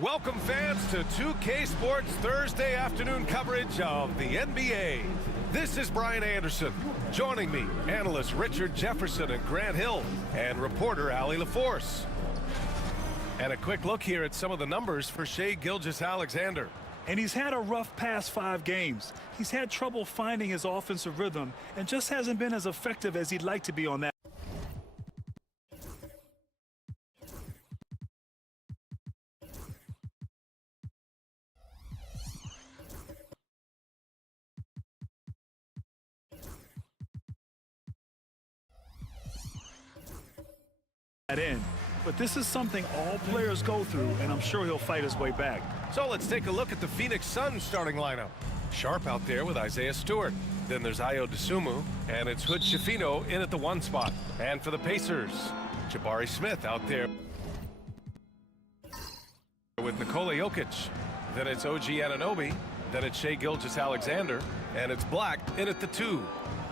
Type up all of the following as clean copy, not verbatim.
Welcome fans to 2K Sports Thursday afternoon coverage of the NBA. This is Brian Anderson. Joining me, analysts Richard Jefferson and Grant Hill, and reporter Allie LaForce. And a quick look here at some of the numbers for Shai Gilgeous-Alexander. And he's had a rough past 5 games. He's had trouble finding his offensive rhythm and just hasn't been as effective as he'd like to be on that. In. But this is something all players go through, and I'm sure he'll fight his way back. So let's take a look at the Phoenix Suns starting lineup. Sharp out there with Isaiah Stewart. Then there's Ayo Dosunmu, and it's Hood Schifino in at the 1 spot. And for the Pacers, Jabari Smith out there with Nikola Jokic. Then it's OG Anunoby. Then it's Shai Gilgeous-Alexander, and it's Black in at the 2.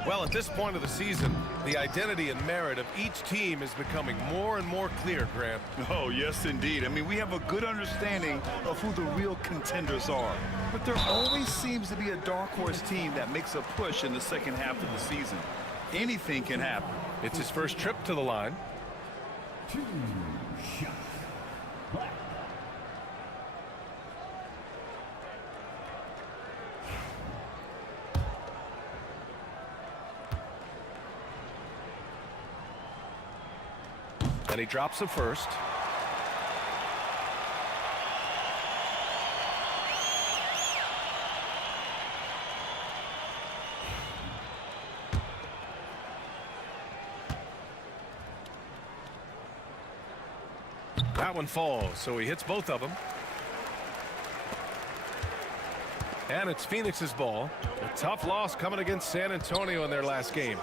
Well, at this point of the season, the identity and merit of each team is becoming more and more clear, Grant. Oh, yes, indeed. I mean, we have a good understanding of who the real contenders are. But there always seems to be a dark horse team that makes a push in the second half of the season. Anything can happen. It's his first trip to the line. 2 shots. Black. And he drops the first. That one falls, so he hits both of them. And it's Phoenix's ball. A tough loss coming against San Antonio in their last game.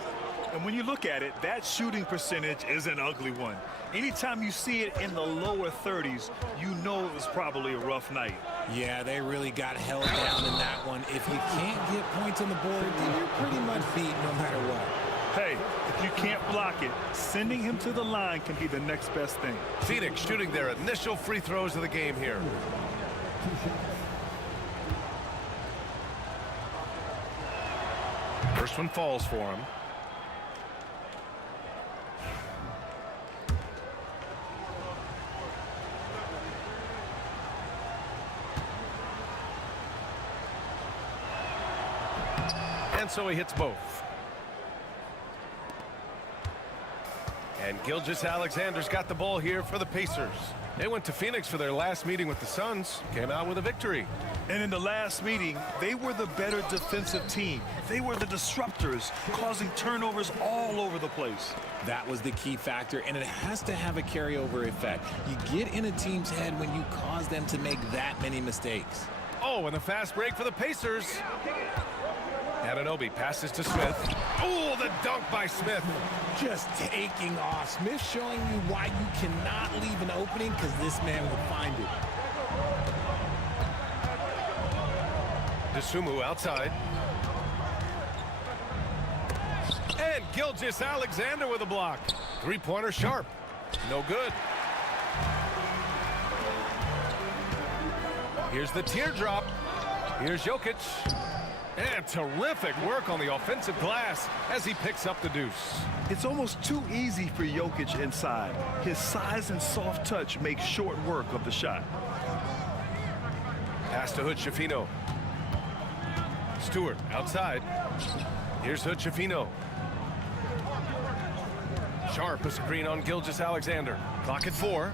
And when you look at it, that shooting percentage is an ugly one. Anytime you see it in the lower 30s, you know it was probably a rough night. Yeah, they really got held down in that one. If you can't get points on the board, then you're pretty much beat no matter what. Hey, if you can't block it, sending him to the line can be the next best thing. Phoenix shooting their initial free throws of the game here. First one falls for him. And so he hits both. And Gilgeous-Alexander's got the ball here for the Pacers. They went to Phoenix for their last meeting with the Suns, came out with a victory. And in the last meeting, they were the better defensive team. They were the disruptors, causing turnovers all over the place. That was the key factor, and it has to have a carryover effect. You get in a team's head when you cause them to make that many mistakes. Oh, and a fast break for the Pacers. Anunoby passes to Smith. Oh, the dunk by Smith. Just taking off. Smith showing you why you cannot leave an opening, because this man will find it. Dosunmu outside. And Gilgeous-Alexander with a block. 3-pointer sharp. No good. Here's the teardrop. Here's Jokic. And terrific work on the offensive glass as he picks up the deuce. It's almost too easy for Jokic inside. His size and soft touch make short work of the shot. Pass to Hood Schifino. Stewart outside. Here's Hood Schifino. Sharp a screen on Gilgeous-Alexander. Clock at 4.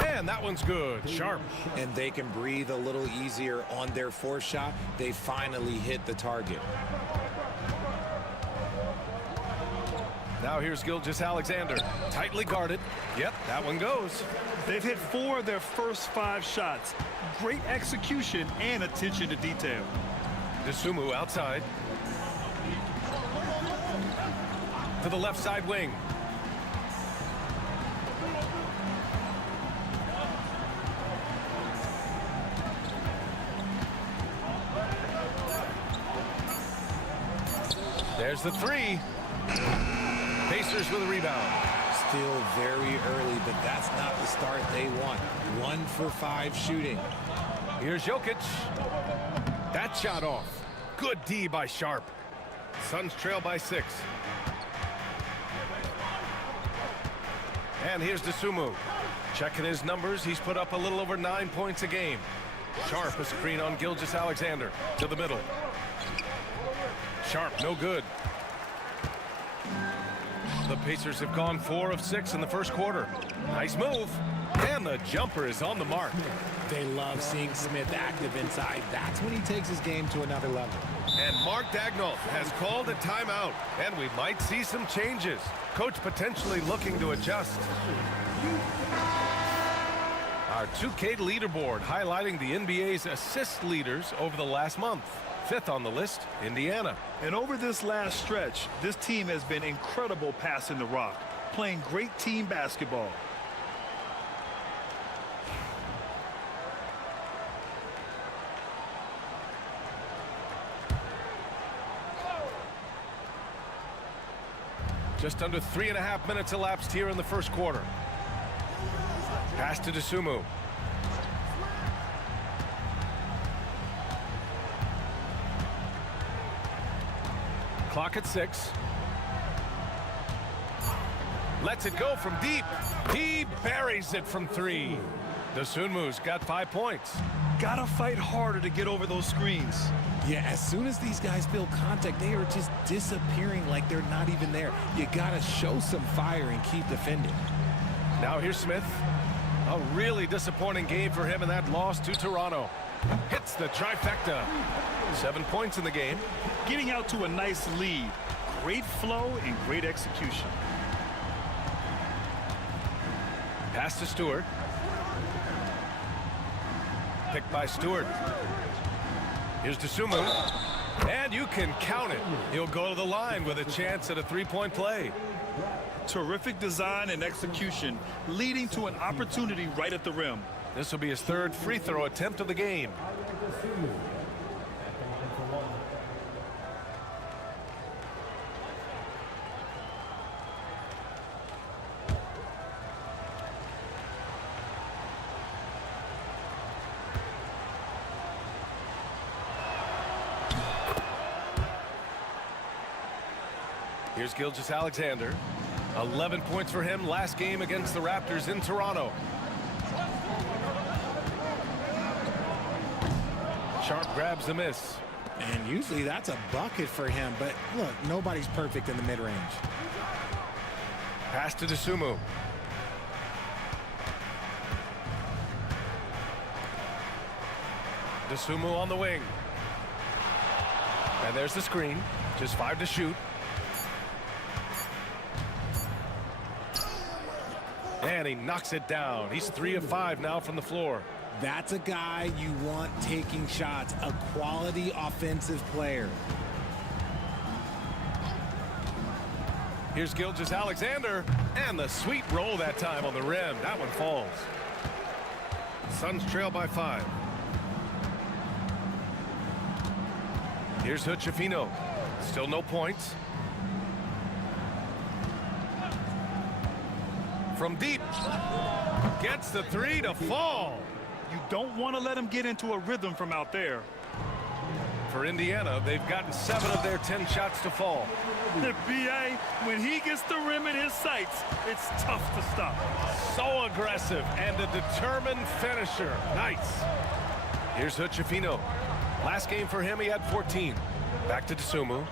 And that one's good. Sharp. And they can breathe a little easier on their 4th shot. They finally hit the target. Now here's Gilgeous-Alexander. Tightly guarded. Yep, that one goes. They've hit 4 of their first 5 shots. Great execution and attention to detail. Dosunmu outside. To the left side wing. There's the 3. Pacers with a rebound. Still very early, but that's not the start they want. 1 for 5 shooting. Here's Jokic. That shot off. Good D by Sharp. Suns trail by 6. And here's Dosunmu. Checking his numbers, he's put up a little over 9 points a game. Sharp, a screen on Gilgeous-Alexander to the middle. Sharp, no good. The Pacers have gone 4 of 6 in the first quarter. Nice move. And the jumper is on the mark. They love seeing Smith active inside. That's when he takes his game to another level. And Mark Daigneault has called a timeout, and we might see some changes. Coach potentially looking to adjust. Our 2K leaderboard highlighting the NBA's assist leaders over the last month. 5th on the list, Indiana. And over this last stretch, this team has been incredible passing the rock, playing great team basketball. Just under 3.5 minutes elapsed here in the first quarter. Pass to Dosunmu. Clock at 6. Lets it go from deep. He buries it from 3. Dosunmu's got 5 points. Gotta fight harder to get over those screens. Yeah, as soon as these guys feel contact, they are just disappearing like they're not even there. You gotta show some fire and keep defending. Now here's Smith. A really disappointing game for him in that loss to Toronto. Hits the trifecta. 7 points in the game. Getting out to a nice lead. Great flow and great execution. Pass to Stewart. Picked by Stewart. Here's Dosunmu. And you can count it. He'll go to the line with a chance at a 3-point play. Terrific design and execution, leading to an opportunity right at the rim. This will be his 3rd free throw attempt of the game. Here's Gilgeous-Alexander. 11 points for him last game against the Raptors in Toronto. Sharp grabs the miss. And usually that's a bucket for him, but look, nobody's perfect in the mid-range. Pass to Dosunmu. Dosunmu on the wing. And there's the screen. Just 5 to shoot. And he knocks it down. He's 3 of 5 now from the floor. That's a guy you want taking shots, a quality offensive player. Here's Gilgeous-Alexander, and the sweet roll that time on the rim. That one falls. Suns trail by 5. Here's Hood-Schifino. Still no points. From deep. Gets the 3 to fall. You don't want to let him get into a rhythm from out there. For Indiana, they've gotten 7 of their 10 shots to fall. The BA, when he gets the rim in his sights, it's tough to stop. So aggressive and a determined finisher. Nice. Here's Hood-Schifino. Last game for him, he had 14. Back to Dosunmu.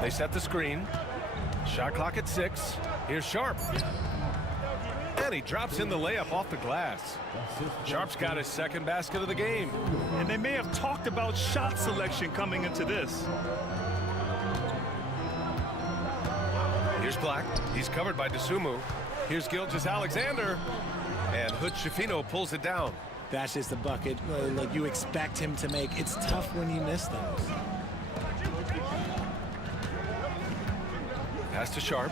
They set the screen. Shot clock at 6. Here's Sharp. And he drops in the layup off the glass. Sharp's got his 2nd basket of the game. And they may have talked about shot selection coming into this. Here's Black. He's covered by Dosunmu. Here's Gilgeous-Alexander. And Hood-Schifino pulls it down. That's just a bucket like you expect him to make. It's tough when you miss those. Pass to Sharp.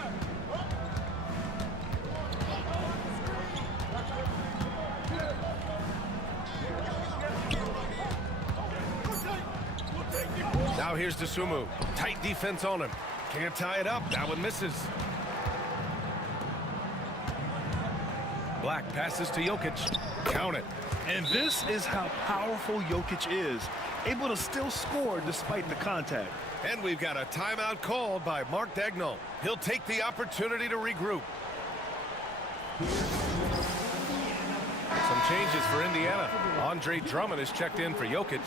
Now here's Dosunmu. Tight defense on him. Can't tie it up. That one misses. Black passes to Jokic. Count it. And this is how powerful Jokic is, able to still score despite the contact. And we've got a timeout called by Mark Daigneault. He'll take the opportunity to regroup. Some changes for Indiana. Andre Drummond is checked in for Jokic.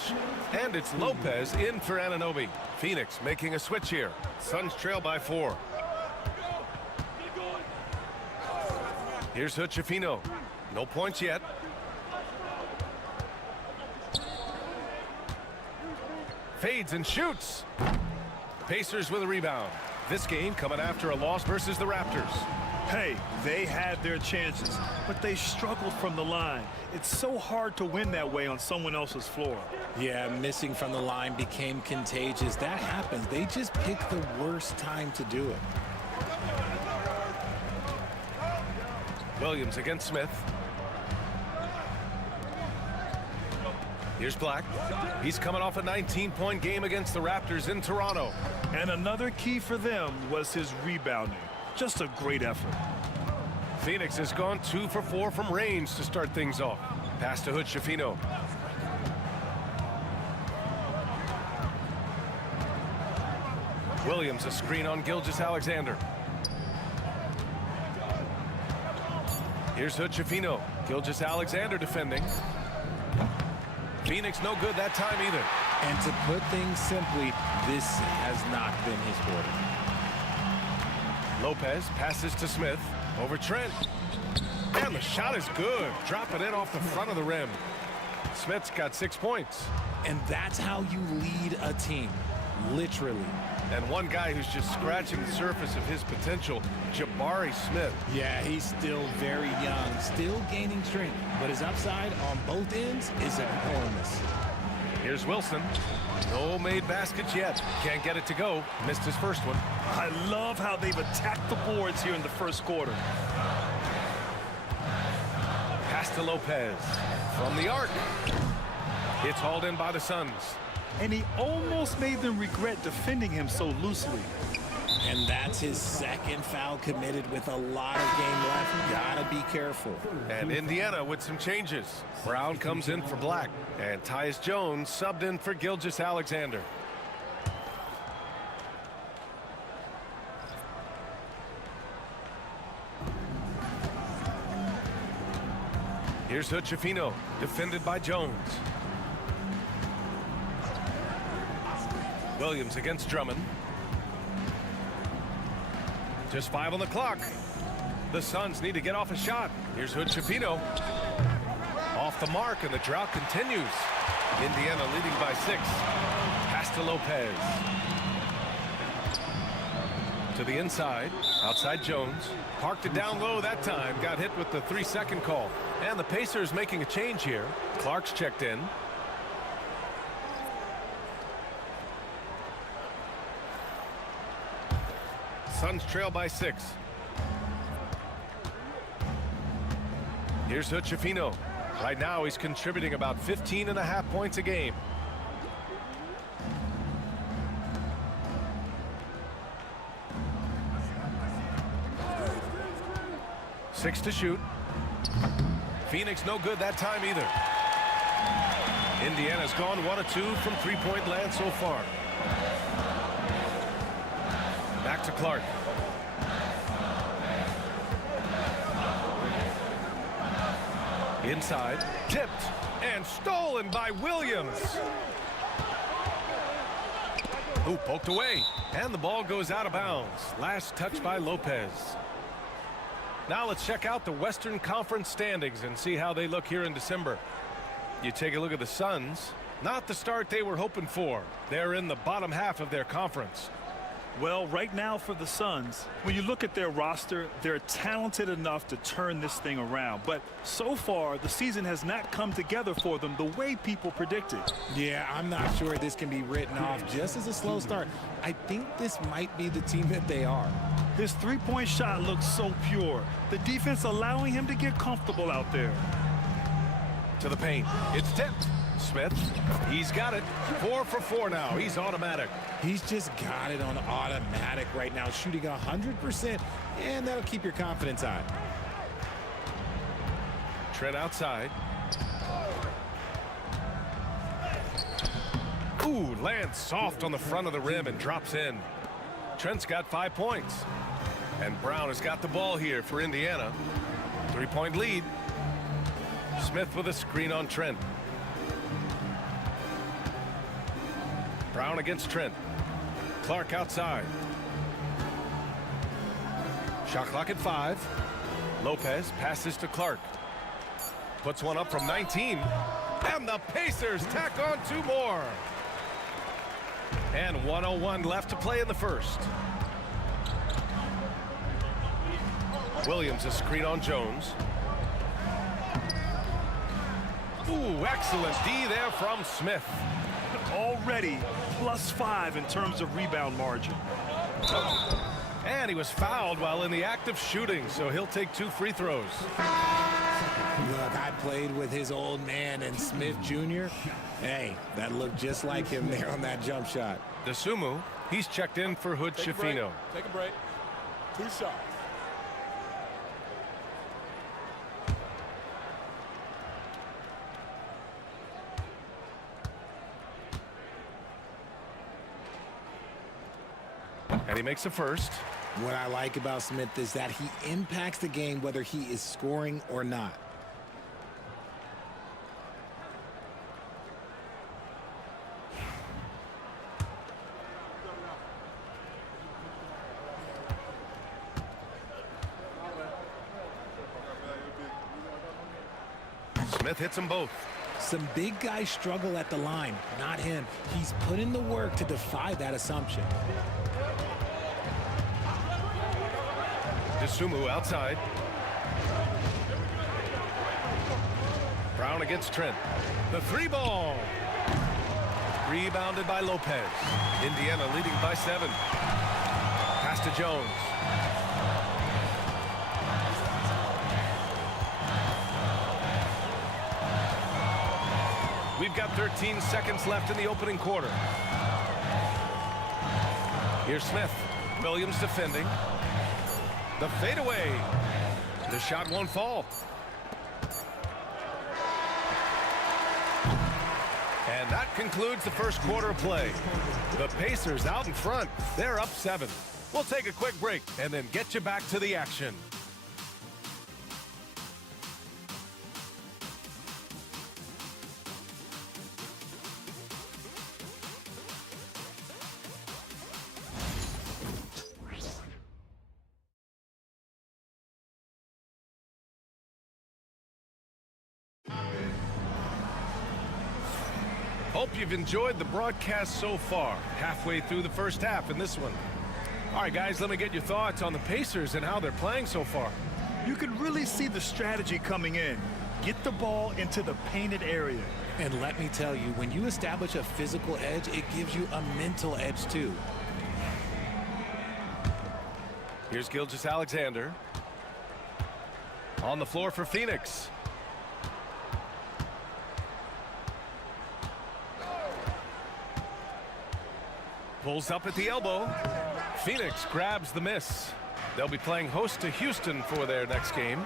And it's Lopez in for Anunoby. Phoenix making a switch here. Suns trail by 4. Here's Hood-Schifino. No points yet. Fades and shoots. Pacers with a rebound. This game coming after a loss versus the Raptors. Hey, they had their chances, but they struggled from the line. It's so hard to win that way on someone else's floor. Yeah, missing from the line became contagious. That happens. They just picked the worst time to do it. Williams against Smith. Here's Black. He's coming off a 19-point game against the Raptors in Toronto. And another key for them was his rebounding. Just a great effort. Phoenix has gone 2 for 4 from range to start things off. Pass to Hood-Schifino. Williams a screen on Gilgeous-Alexander. Here's Hood-Schifino. Gilgeous-Alexander defending. Phoenix no good that time either. And to put things simply, this has not been his quarter. Lopez passes to Smith. Over Trent. And the shot is good. Dropping in off the front of the rim. Smith's got 6 points. And that's how you lead a team. Literally. And one guy who's just scratching the surface of his potential, Jabari Smith. Yeah, he's still very young, still gaining strength, but his upside on both ends is enormous. Here's Wilson. No made baskets yet. Can't get it to go. Missed his first one. I love how they've attacked the boards here in the first quarter. Pass to Lopez. From the arc. It's hauled in by the Suns. And he almost made them regret defending him so loosely. And that's his second foul committed with a lot of game left. Gotta be careful. And Indiana with some changes. Brown comes in for Black. And Tyus Jones subbed in for Gilgeous-Alexander. Here's Hood-Schifino, defended by Jones. Williams against Drummond. Just 5 on the clock. The Suns need to get off a shot. Here's Hood-Schifino. Off the mark, and the drought continues. Indiana leading by 6. Pass to Lopez. To the inside. Outside Jones. Parked it down low that time. Got hit with the 3-second call. And the Pacers making a change here. Clark's checked in. Suns trail by 6. Here's Hood-Schifino. Right now he's contributing about 15.5 points a game. Six to shoot. Phoenix no good that time either. Indiana's gone 1 of 2 from 3-point land so far. Back to Clark. Inside, tipped and stolen by Williams. Who poked away, and the ball goes out of bounds. Last touch by Lopez. Now let's check out the Western Conference standings and see how they look here in December. You take a look at the Suns. Not the start they were hoping for. They're in the bottom half of their conference. Well, right now for the Suns, when you look at their roster, they're talented enough to turn this thing around. But so far, the season has not come together for them the way people predicted. Yeah, I'm not sure this can be written off just as a slow start. I think this might be the team that they are. His three-point shot looks so pure. The defense allowing him to get comfortable out there. To the paint. It's tipped. Smith, he's got it. 4 for 4 now. He's automatic. He's just got it on automatic right now, shooting 100%, and that'll keep your confidence high. Trent outside. Ooh, lands soft on the front of the rim and drops in. Trent's got 5 points. And Brown has got the ball here for Indiana. 3-point lead. Smith with a screen on Trent. Brown against Trent. Clark outside. Shot clock at 5. Lopez passes to Clark. Puts one up from 19. And the Pacers tack on 2 more. And 1:01 left to play in the first. Williams a screen on Jones. Ooh, excellent D there from Smith. Already +5 in terms of rebound margin. And he was fouled while in the act of shooting, so he'll take 2 free throws. Look, I played with his old man and Smith Jr. Hey, that looked just like him there on that jump shot. DeSumo, he's checked in for Hood Schifino. Take a break. 2 shots. And he makes a first. What I like about Smith is that he impacts the game whether he is scoring or not. Smith hits them both. Some big guys struggle at the line, not him. He's put in the work to defy that assumption. DeSumo outside. Brown against Trent. The 3-ball. Rebounded by Lopez. Indiana leading by 7. Pass to Jones. We've got 13 seconds left in the opening quarter. Here's Smith. Williams defending. The fadeaway. The shot won't fall. And that concludes the first quarter of play. The Pacers out in front. They're up 7. We'll take a quick break and then get you back to the action. Hope you've enjoyed the broadcast so far. Halfway through the first half in this one. All right, guys, let me get your thoughts on the Pacers and how they're playing so far. You can really see the strategy coming in. Get the ball into the painted area. And let me tell you, when you establish a physical edge, it gives you a mental edge too. Here's Gilgeous-Alexander. On the floor for Phoenix. Pulls up at the elbow. Phoenix grabs the miss. They'll be playing host to Houston for their next game.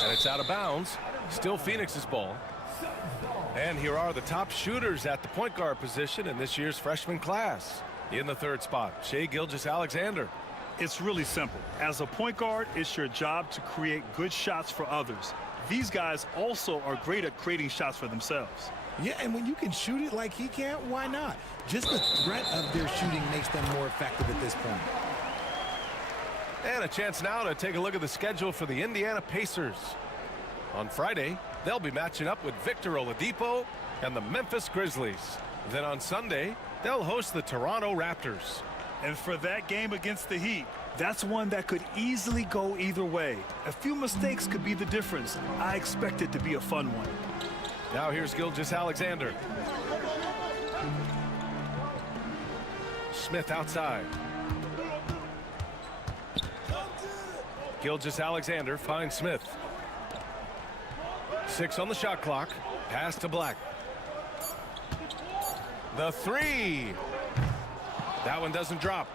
And it's out of bounds. Still Phoenix's ball. And here are the top shooters at the point guard position in this year's freshman class. In the 3rd spot, Shai Gilgeous-Alexander. It's really simple. As a point guard, it's your job to create good shots for others. These guys also are great at creating shots for themselves. Yeah, and when you can shoot it like he can, why not? Just the threat of their shooting makes them more effective at this point. And a chance now to take a look at the schedule for the Indiana Pacers. On Friday, they'll be matching up with Victor Oladipo and the Memphis Grizzlies. Then on Sunday, they'll host the Toronto Raptors. And for that game against the Heat, that's one that could easily go either way. A few mistakes could be the difference. I expect it to be a fun one. Now here's Gilgeous-Alexander. Smith outside. Gilgeous-Alexander finds Smith. 6 on the shot clock. Pass to Black. The three. That one doesn't drop.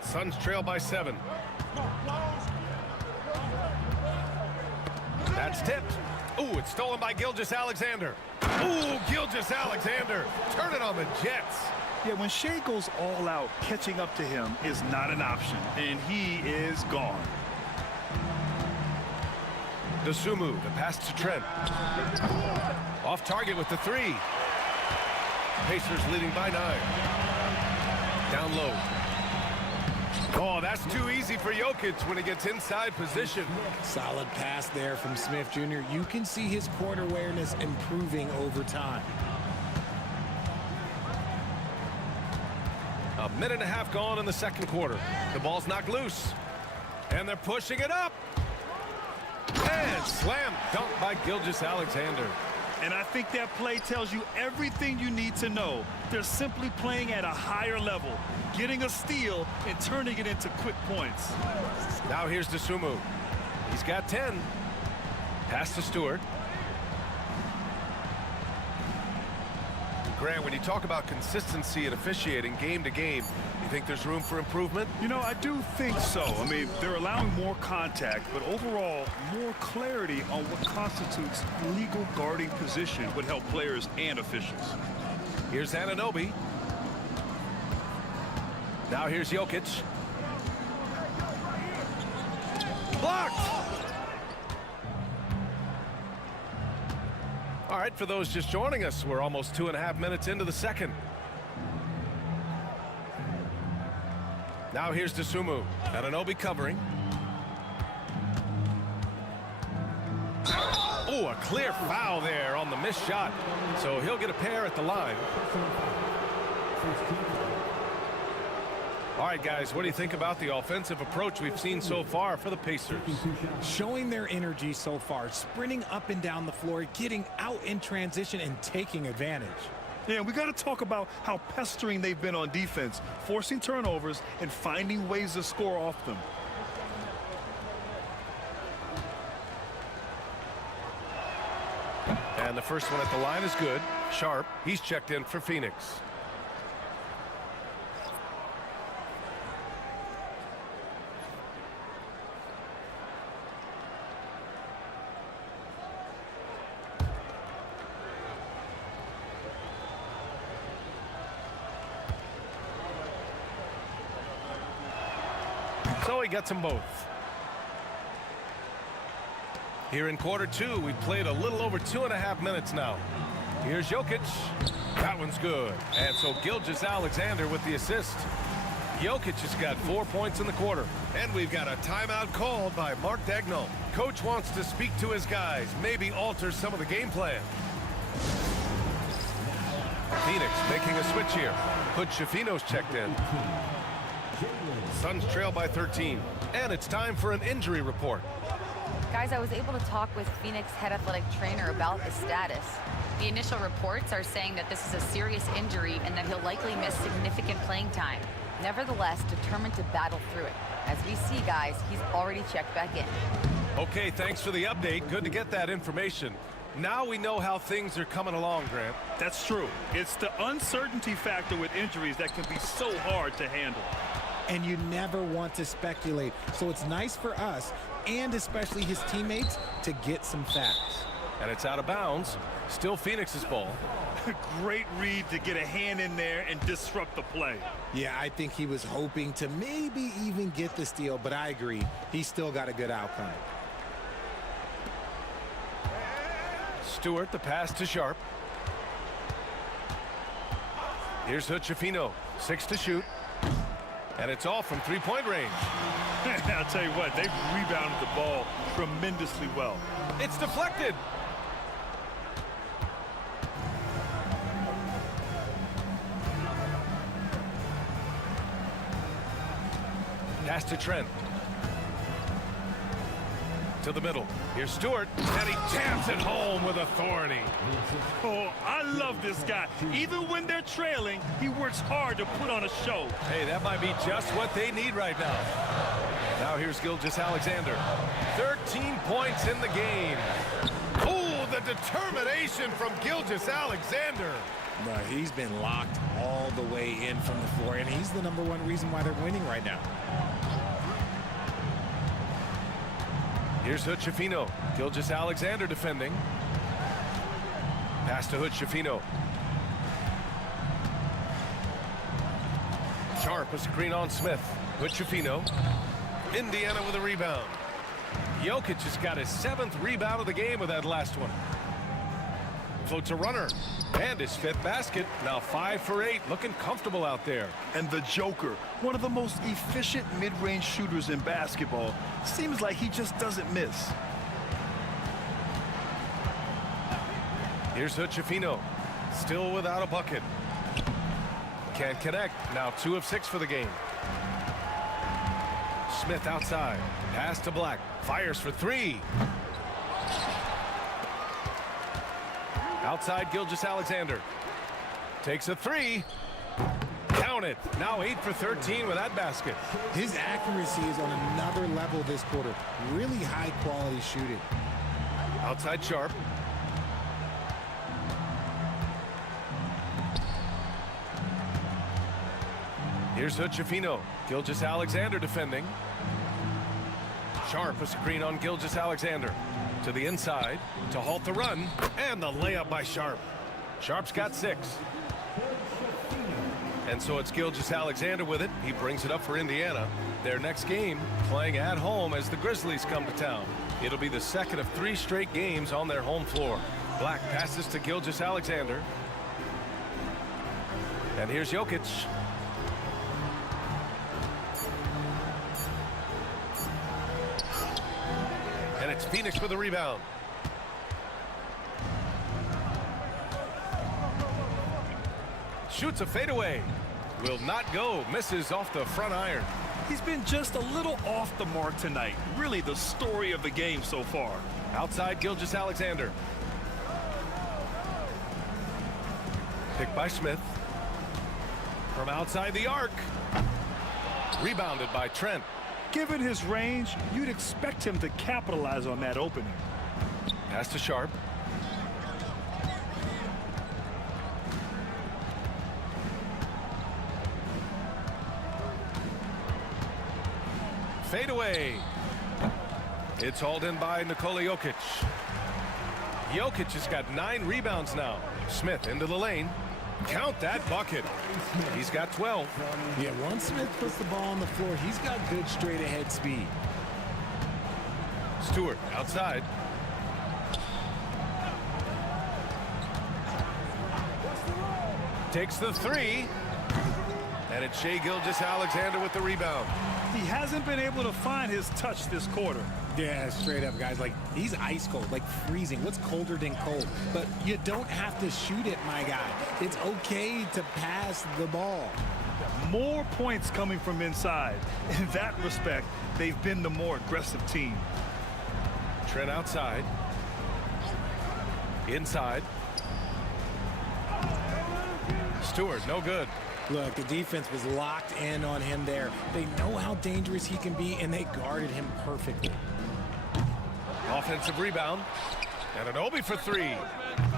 Suns trail by 7. That's tipped. Ooh, it's stolen by Gilgeous-Alexander. Ooh, Gilgeous-Alexander. Turn it on the Jets. Yeah, when Shea goes all out, catching up to him is not an option, and he is gone. Dosunmu, the pass to Trent. Off target with the 3. Pacers leading by 9. Down low. Oh, that's too easy for Jokic when he gets inside position. Solid pass there from Smith Jr. You can see his court awareness improving over time. A minute and a half gone in the second quarter. The ball's knocked loose. And they're pushing it up. And slam dunk by Gilgeous-Alexander. And I think that play tells you everything you need to know. They're simply playing at a higher level, getting a steal and turning it into quick points. Now here's Dosunmu. He's got 10. Pass to Stewart. Grant, when you talk about consistency and officiating game to game, you think there's room for improvement? You know, I do think so. I mean, they're allowing more contact, but overall, more clarity on what constitutes legal guarding position would help players and officials. Here's Anunoby. Now here's Jokic. Blocked! All right, for those just joining us, we're almost 2.5 minutes into the second. Now here's Dosunmu. Anunoby covering. Oh, a clear foul there on the missed shot. So he'll get a pair at the line. All right, guys, what do you think about the offensive approach we've seen so far for the Pacers? Showing their energy so far, sprinting up and down the floor, getting out in transition and taking advantage. Yeah, we got to talk about how pestering they've been on defense, forcing turnovers and finding ways to score off them. And the first one at the line is good. Sharp, he's checked in for Phoenix. So he gets them both. Here in quarter 2, we've played a little over 2.5 minutes now. Here's Jokic. That one's good. And so Gilgeous-Alexander with the assist. Jokic has got 4 points in the quarter. And we've got a timeout called by Mark Daigneault. Coach wants to speak to his guys, maybe alter some of the game plan. Phoenix making a switch here. Hood-Schifino's checked in. Suns trail by 13. And it's time for an injury report. Guys, I was able to talk with Phoenix head athletic trainer about the status. The initial reports are saying that this is a serious injury and that he'll likely miss significant playing time. Nevertheless, determined to battle through it. As we see, guys, he's already checked back in. Okay, thanks for the update. Good to get that information. Now we know how things are coming along, Grant. That's true. It's the uncertainty factor with injuries that can be so hard to handle. And you never want to speculate. So it's nice for us, and especially his teammates, to get some facts. And it's out of bounds. Still Phoenix's ball. Great read to get a hand in there and disrupt the play. Yeah, I think he was hoping to maybe even get the steal, but I agree. He still got a good outcome. Stewart, the pass to Sharp. Here's Hood-Schifino. 6 to shoot. And it's all from three-point range. I'll tell you what, they've rebounded the ball tremendously well. It's deflected. Pass to Trent. To the middle. Here's Stewart, and he jams it home with authority. Oh, I love this guy. Even when they're trailing, he works hard to put on a show. Hey, that might be just what they need right now. Now here's Gilgeous-Alexander. 13 points in the game. Oh, the determination from Gilgeous-Alexander. No, he's been locked all the way in from the floor, and he's the #1 reason why they're winning right now. Here's Hood-Schifino. Gilgeous-Alexander defending. Pass to Hood-Schifino. Sharp, a screen on Smith. Hood-Schifino. Indiana with a rebound. Jokic has got his 7th rebound of the game with that last one. Floats a runner. And his 5th basket. Now 5 for 8. Looking comfortable out there. And the Joker, one of the most efficient mid-range shooters in basketball, seems like he just doesn't miss. Here's Hood-Schifino. Still without a bucket. Can't connect. Now 2 of 6 for the game. Smith outside. Pass to Black. Fires for 3. Outside Gilgeous-Alexander. Takes a 3. Count it. Now 8 for 13 with that basket. His accuracy is on another level this quarter. Really high quality shooting. Outside Sharp. Here's Hood-Schifino. Gilgeous-Alexander defending. Sharp, a screen on Gilgeous-Alexander. To the inside to halt the run. And the layup by Sharp. Sharp's got 6. And so it's Gilgeous-Alexander with it. He brings it up for Indiana. Their next game playing at home as the Grizzlies come to town. It'll be the 2nd of 3 straight games on their home floor. Black passes to Gilgeous-Alexander. And here's Jokic. And it's Phoenix with a rebound. Shoots a fadeaway. Will not go. Misses off the front iron. He's been just a little off the mark tonight. Really the story of the game so far. Outside Gilgeous-Alexander. Picked by Smith. From outside the arc. Rebounded by Trent. Given his range, you'd expect him to capitalize on that opening. Pass to Sharp. Fade away. It's hauled in by Nikola Jokic. Jokic has got 9 rebounds now. Smith into the lane. Count that bucket. He's got 12. Yeah, once Smith puts the ball on the floor, he's got good straight ahead speed. Stewart outside. Takes the 3. And it's Shai Gilgeous-Alexander with the rebound. He hasn't been able to find his touch this quarter. Yeah, straight up, guys. Like, he's ice cold, like freezing. What's colder than cold? But you don't have to shoot it, my guy. It's okay to pass the ball. More points coming from inside. In that respect, they've been the more aggressive team. Trent outside. Inside. Stewart, no good. Look, the defense was locked in on him there. They know how dangerous he can be, and they guarded him perfectly. Offensive rebound. And Anunoby for 3.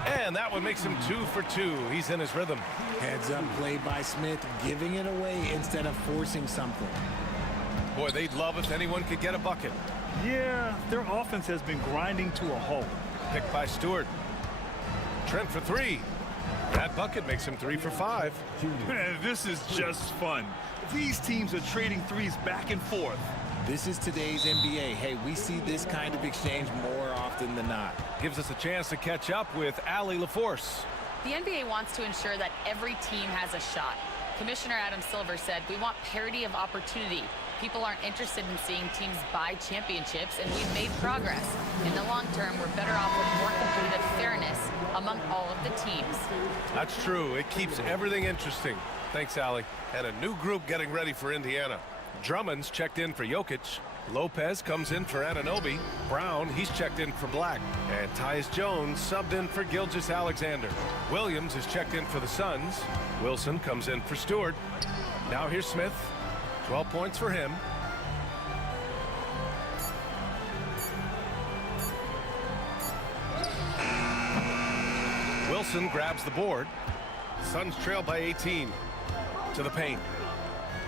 And that one makes him 2 for 2. He's in his rhythm. Heads up play by Smith, giving it away instead of forcing something. Boy, they'd love if anyone could get a bucket. Yeah, their offense has been grinding to a halt. Picked by Stewart. Trent for 3. That bucket makes him 3 for 5. Man, this is just fun. These teams are trading threes back and forth. This is today's NBA. Hey, we see this kind of exchange more often than not. Gives us a chance to catch up with Allie LaForce. The NBA wants to ensure that every team has a shot. Commissioner Adam Silver said, "We want parity of opportunity. People aren't interested in seeing teams buy championships, and we've made progress. In the long term, we're better off with more competitive fairness among all of the teams." That's true. It keeps everything interesting. Thanks, Allie. And a new group getting ready for Indiana. Drummond's checked in for Jokic. Lopez comes in for Anunoby. Brown, he's checked in for Black. And Tyus Jones subbed in for Gilgeous-Alexander. Williams is checked in for the Suns. Wilson comes in for Stewart. Now here's Smith. 12 points for him. Wilson grabs the board. Suns trail by 18. To the paint.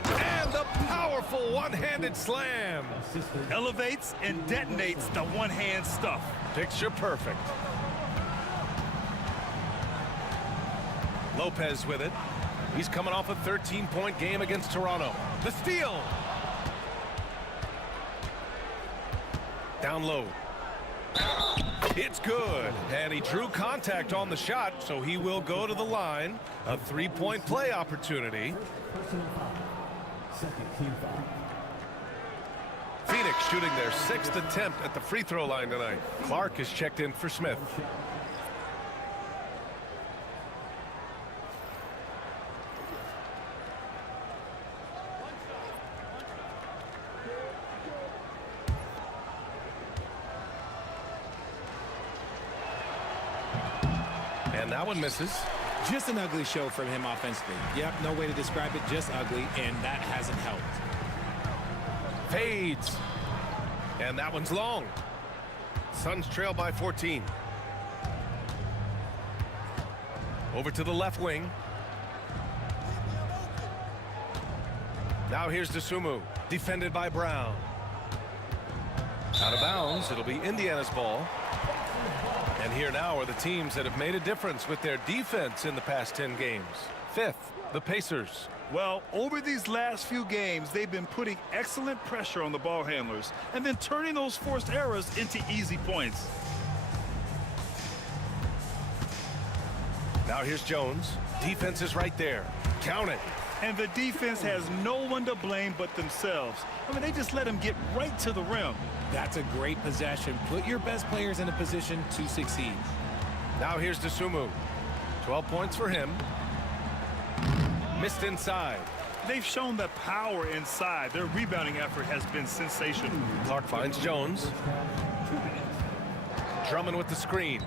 And the powerful one-handed slam. Elevates and detonates the one-hand stuff. Picture perfect. Lopez with it. He's coming off a 13-point game against Toronto. The steal. Down low. It's good. And he drew contact on the shot, so he will go to the line. A three-point play opportunity. Phoenix shooting their 6th attempt at the free throw line tonight. Clark is checked in for Smith. And that one misses. Just an ugly show from him offensively. Yep, no way to describe it, just ugly, and that hasn't helped. Fades. And that one's long. Suns trail by 14. Over to the left wing. Now here's DeSumo, defended by Brown. Out of bounds, it'll be Indiana's ball. And here now are the teams that have made a difference with their defense in the past 10 games. 5th, the Pacers. Well, over these last few games, they've been putting excellent pressure on the ball handlers and then turning those forced errors into easy points. Now here's Jones. Defense is right there. Count it. And the defense has no one to blame but themselves. I mean, they just let him get right to the rim. That's a great possession. Put your best players in a position to succeed. Now here's DeSumo. 12 points for him. Missed inside. They've shown the power inside. Their rebounding effort has been sensational. Clark finds Jones. Drummond with the screen.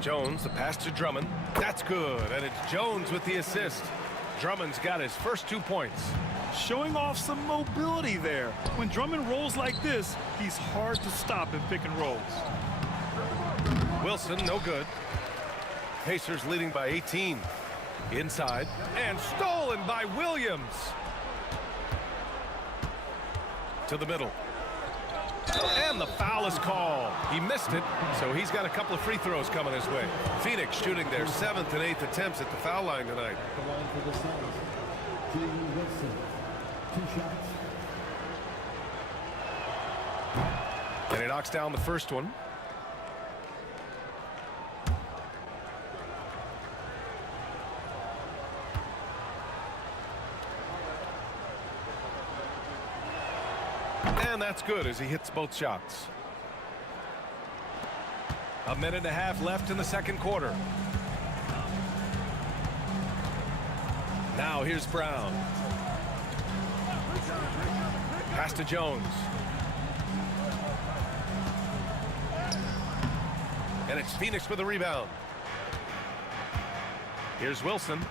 Jones, the pass to Drummond. That's good, and it's Jones with the assist. Drummond's got his first 2 points. Showing off some mobility there. When Drummond rolls like this, he's hard to stop in pick and rolls. Wilson, no good. Pacers leading by 18. Inside, and stolen by Williams. To the middle. And the foul is called. He missed it, so he's got a couple of free throws coming his way. Phoenix shooting their 7th and 8th attempts at the foul line tonight. The line for the Suns. Jalen Wilson. 2 shots. And he knocks down the first one. And that's good as he hits both shots. A minute and a half left in the second quarter. Now here's Brown. Pass to Jones. And it's Phoenix with a rebound. Here's Wilson.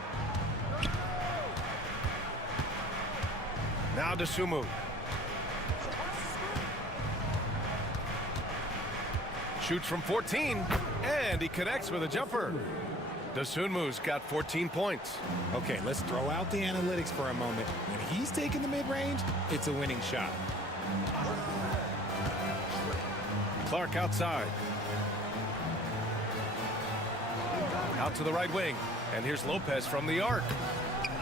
Now DeSumo. Shoots from 14, and he connects with a jumper. DeSumo's got 14 points. Okay, let's throw out the analytics for a moment. When he's taking the mid-range, it's a winning shot. Clark outside. Out to the right wing. And here's Lopez from the arc.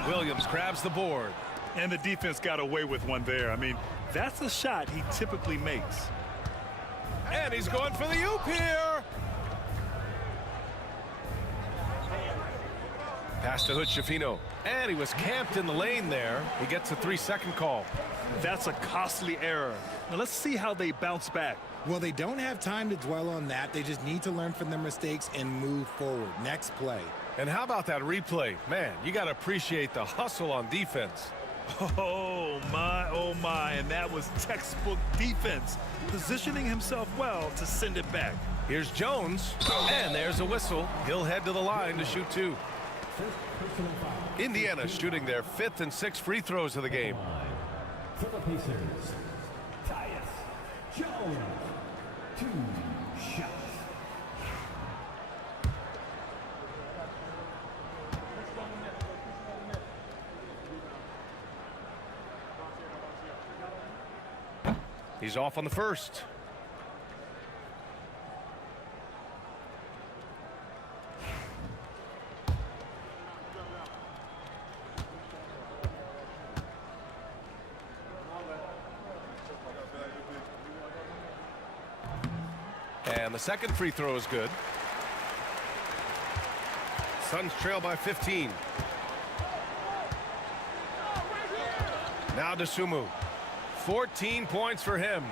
Williams grabs the board. And the defense got away with one there. I mean, that's a shot he typically makes. And he's going for the oop here. Pass to Hood-Schifino. And he was camped in the lane there. He gets a 3-second call. That's a costly error. Now let's see how they bounce back. Well, they don't have time to dwell on that. They just need to learn from their mistakes and move forward. Next play. And how about that replay? Man, you got to appreciate the hustle on defense. Oh my, and that was textbook defense, positioning himself well to send it back. Here's Jones, and there's a whistle. He'll head to the line to shoot 2. Indiana shooting their 5th and 6th free throws of the game. For the Pacers, Tyus Jones. 2 shots. He's off on the first. And the second free throw is good. Suns trail by 15. Now Dosunmu. 14 points for him.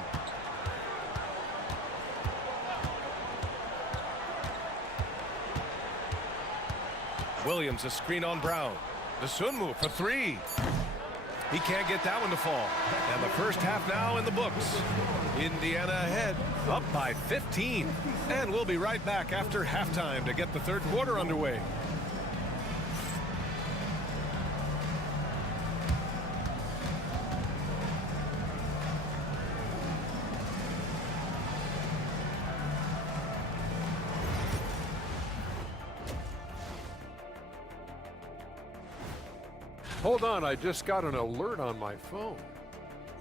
Williams, a screen on Brown. Dosunmu for three. He can't get that one to fall. And the first half now in the books. Indiana ahead, up by 15. And we'll be right back after halftime to get the third quarter underway. Hold on, I just got an alert on my phone.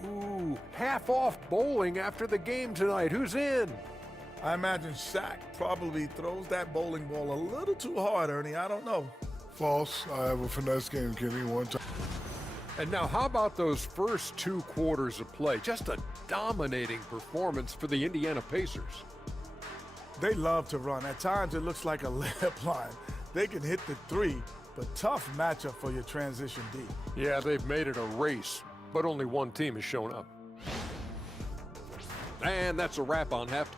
Ooh, half off bowling after the game tonight. Who's in? I imagine Shaq probably throws that bowling ball a little too hard, Ernie. I don't know. False. I have a finesse game, Kenny, one time. And now how about those first 2 quarters of play? Just a dominating performance for the Indiana Pacers. They love to run. At times it looks like a layup line. They can hit the three, but tough matchup for your transition D. Yeah, they've made it a race, but only one team has shown up. And that's a wrap on half.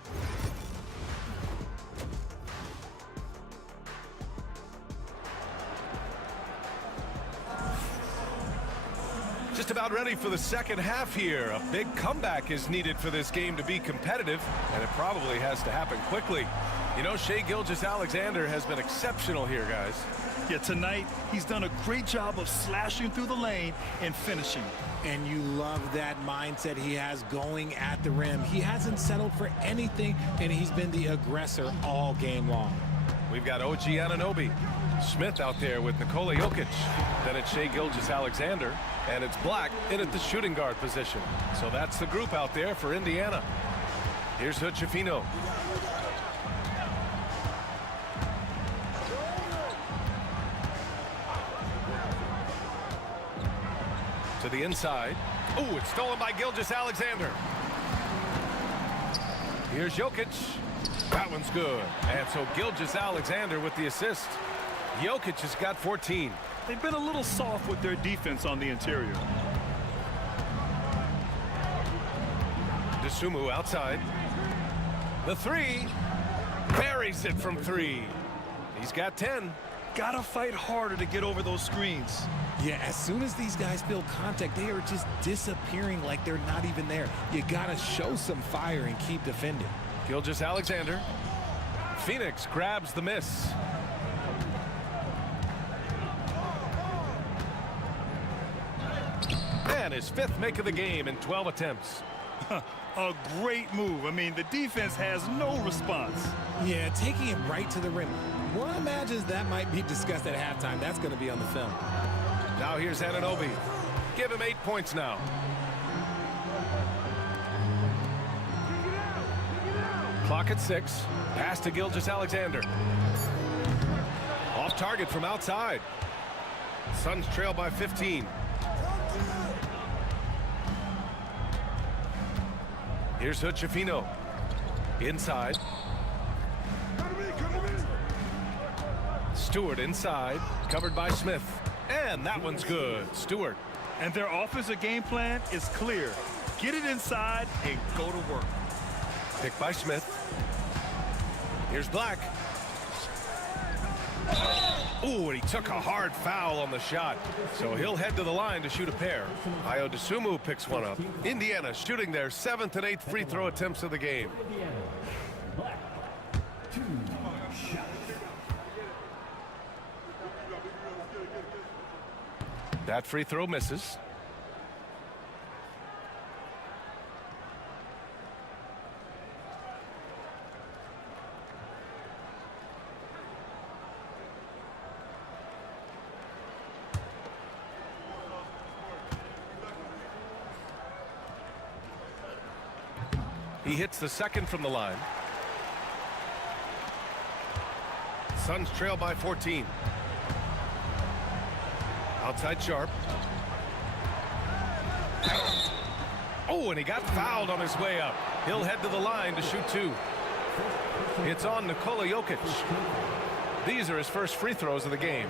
Just about ready for the second half here. A big comeback is needed for this game to be competitive, and it probably has to happen quickly. You know, Shai Gilgeous-Alexander has been exceptional here, guys. Yeah, tonight he's done a great job of slashing through the lane and finishing. And you love that mindset he has going at the rim. He hasn't settled for anything, and he's been the aggressor all game long. We've got OG Anunoby. Smith out there with Nikola Jokic. Then it's Shai Gilgeous-Alexander, and it's Black in at the shooting guard position. So that's the group out there for Indiana. Here's Hood-Schifino. To the inside. Oh, it's stolen by Gilgeous-Alexander. Here's Jokic. That one's good. And so Gilgeous-Alexander with the assist. Jokic has got 14. They've been a little soft with their defense on the interior. Dosunmu outside. The three. Buries it from three. He's got 10. Gotta fight harder to get over those screens. Yeah, as soon as these guys feel contact, they are just disappearing like they're not even there. You gotta show some fire and keep defending. Gilgeous-Alexander. Phoenix grabs the miss. And his 5th make of the game in 12 attempts. A great move. I mean, the defense has no response. Yeah, taking it right to the rim. One imagines that might be discussed at halftime. That's going to be on the film. Now here's Anunoby. Give him 8 points now. Clock at 6. Pass to Gilgeous-Alexander. Off target from outside. Suns trail by 15. Here's Hood-Schifino. Inside. Stewart inside. Covered by Smith. And that one's good. Stewart. And their offensive game plan is clear. Get it inside and go to work. Picked by Smith. Here's Black. Ooh, and he took a hard foul on the shot. So he'll head to the line to shoot a pair. Ayo Dosunmu picks one up. Indiana shooting their 7th and 8th free throw attempts of the game. Black, 2 shots. That free throw misses. He hits the second from the line. Suns trail by 14. Outside Sharp. Oh, and he got fouled on his way up. He'll head to the line to shoot 2. It's on Nikola Jokic. These are his first free throws of the game.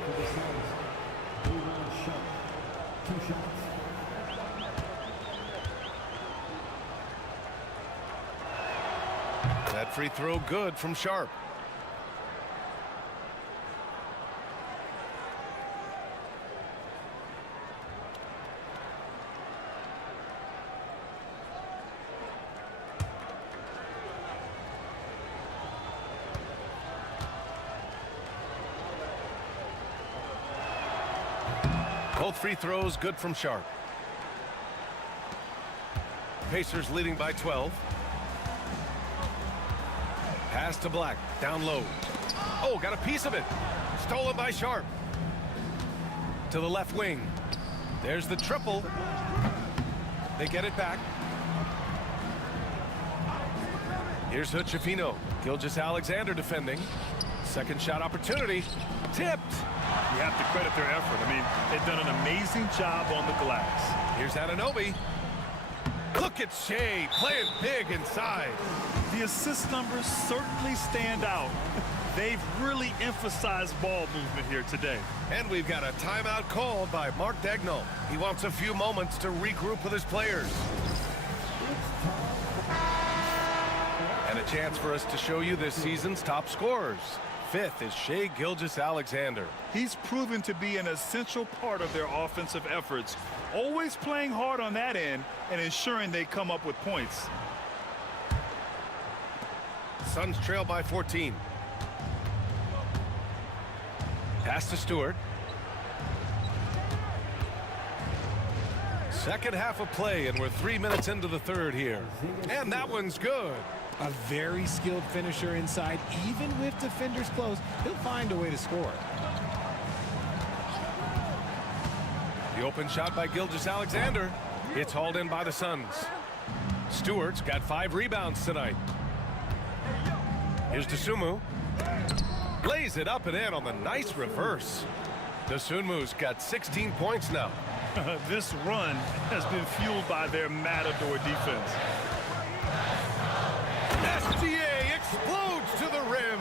That free throw good from Sharp. Both free throws good from Sharp. Pacers leading by 12. Pass to Black, down low. Oh, got a piece of it. Stolen by Sharp. To the left wing. There's the triple. They get it back. Here's Hood-Schifino. Gilgeous-Alexander defending. Second shot opportunity. Tipped. You have to credit their effort. I mean, they've done an amazing job on the glass. Here's Anunoby. Look at Shea playing big inside. The assist numbers certainly stand out. They've really emphasized ball movement here today. And we've got a timeout called by Mark Daigneault. He wants a few moments to regroup with his players. And a chance for us to show you this season's top scorers. 5th is Shai Gilgeous-Alexander. He's proven to be an essential part of their offensive efforts, always playing hard on that end and ensuring they come up with points. Suns trail by 14. Pass to Stewart. Second half of play, and we're 3 minutes into the third here. And that one's good. A very skilled finisher inside. Even with defenders close, he'll find a way to score. The open shot by Gilgeous-Alexander. It's hauled in by the Suns. Stewart's got 5 rebounds tonight. Here's Dosunmu. Lays it up and in on the nice reverse. Dosunmu's got 16 points now. This run has been fueled by their Matador defense. SGA explodes to the rim.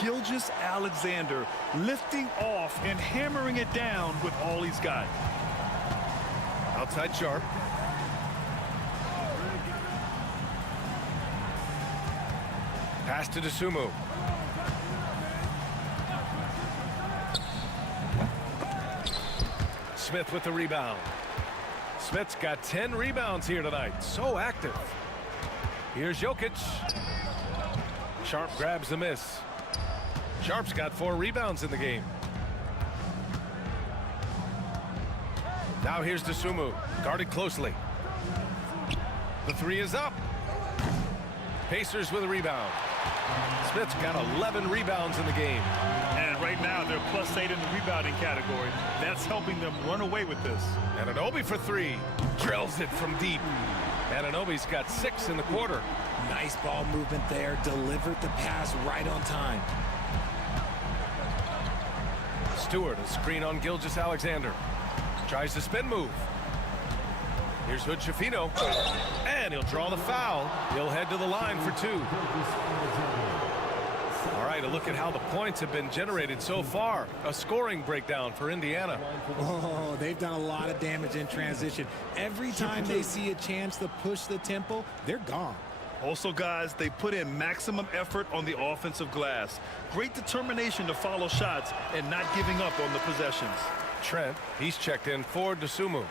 Gilgeous-Alexander lifting off and hammering it down with all he's got. Outside Sharp. Pass to Dosunmu. Smith with the rebound. Smith's got 10 rebounds here tonight. So active. Here's Jokic. Sharp grabs the miss. Sharp's got 4 rebounds in the game. Now here's Dosunmu, guarded closely. The 3 is up. Pacers with a rebound. Smith's got 11 rebounds in the game. And right now they're +8 in the rebounding category. That's helping them run away with this. Anunoby for 3. Drills it from deep. Anunoby's got 6 in the quarter. Nice ball movement there. Delivered the pass right on time. Stewart, a screen on Gilgeous-Alexander. Tries the spin move. Here's Hood-Schifino. And he'll draw the foul. He'll head to the line for 2. All right, a look at how the points have been generated so far. A scoring breakdown for Indiana. Oh, they've done a lot of damage in transition. Every time they see a chance to push the tempo, they're gone. Also, guys, they put in maximum effort on the offensive glass. Great determination to follow shots and not giving up on the possessions. Trent, he's checked in for Dosunmu.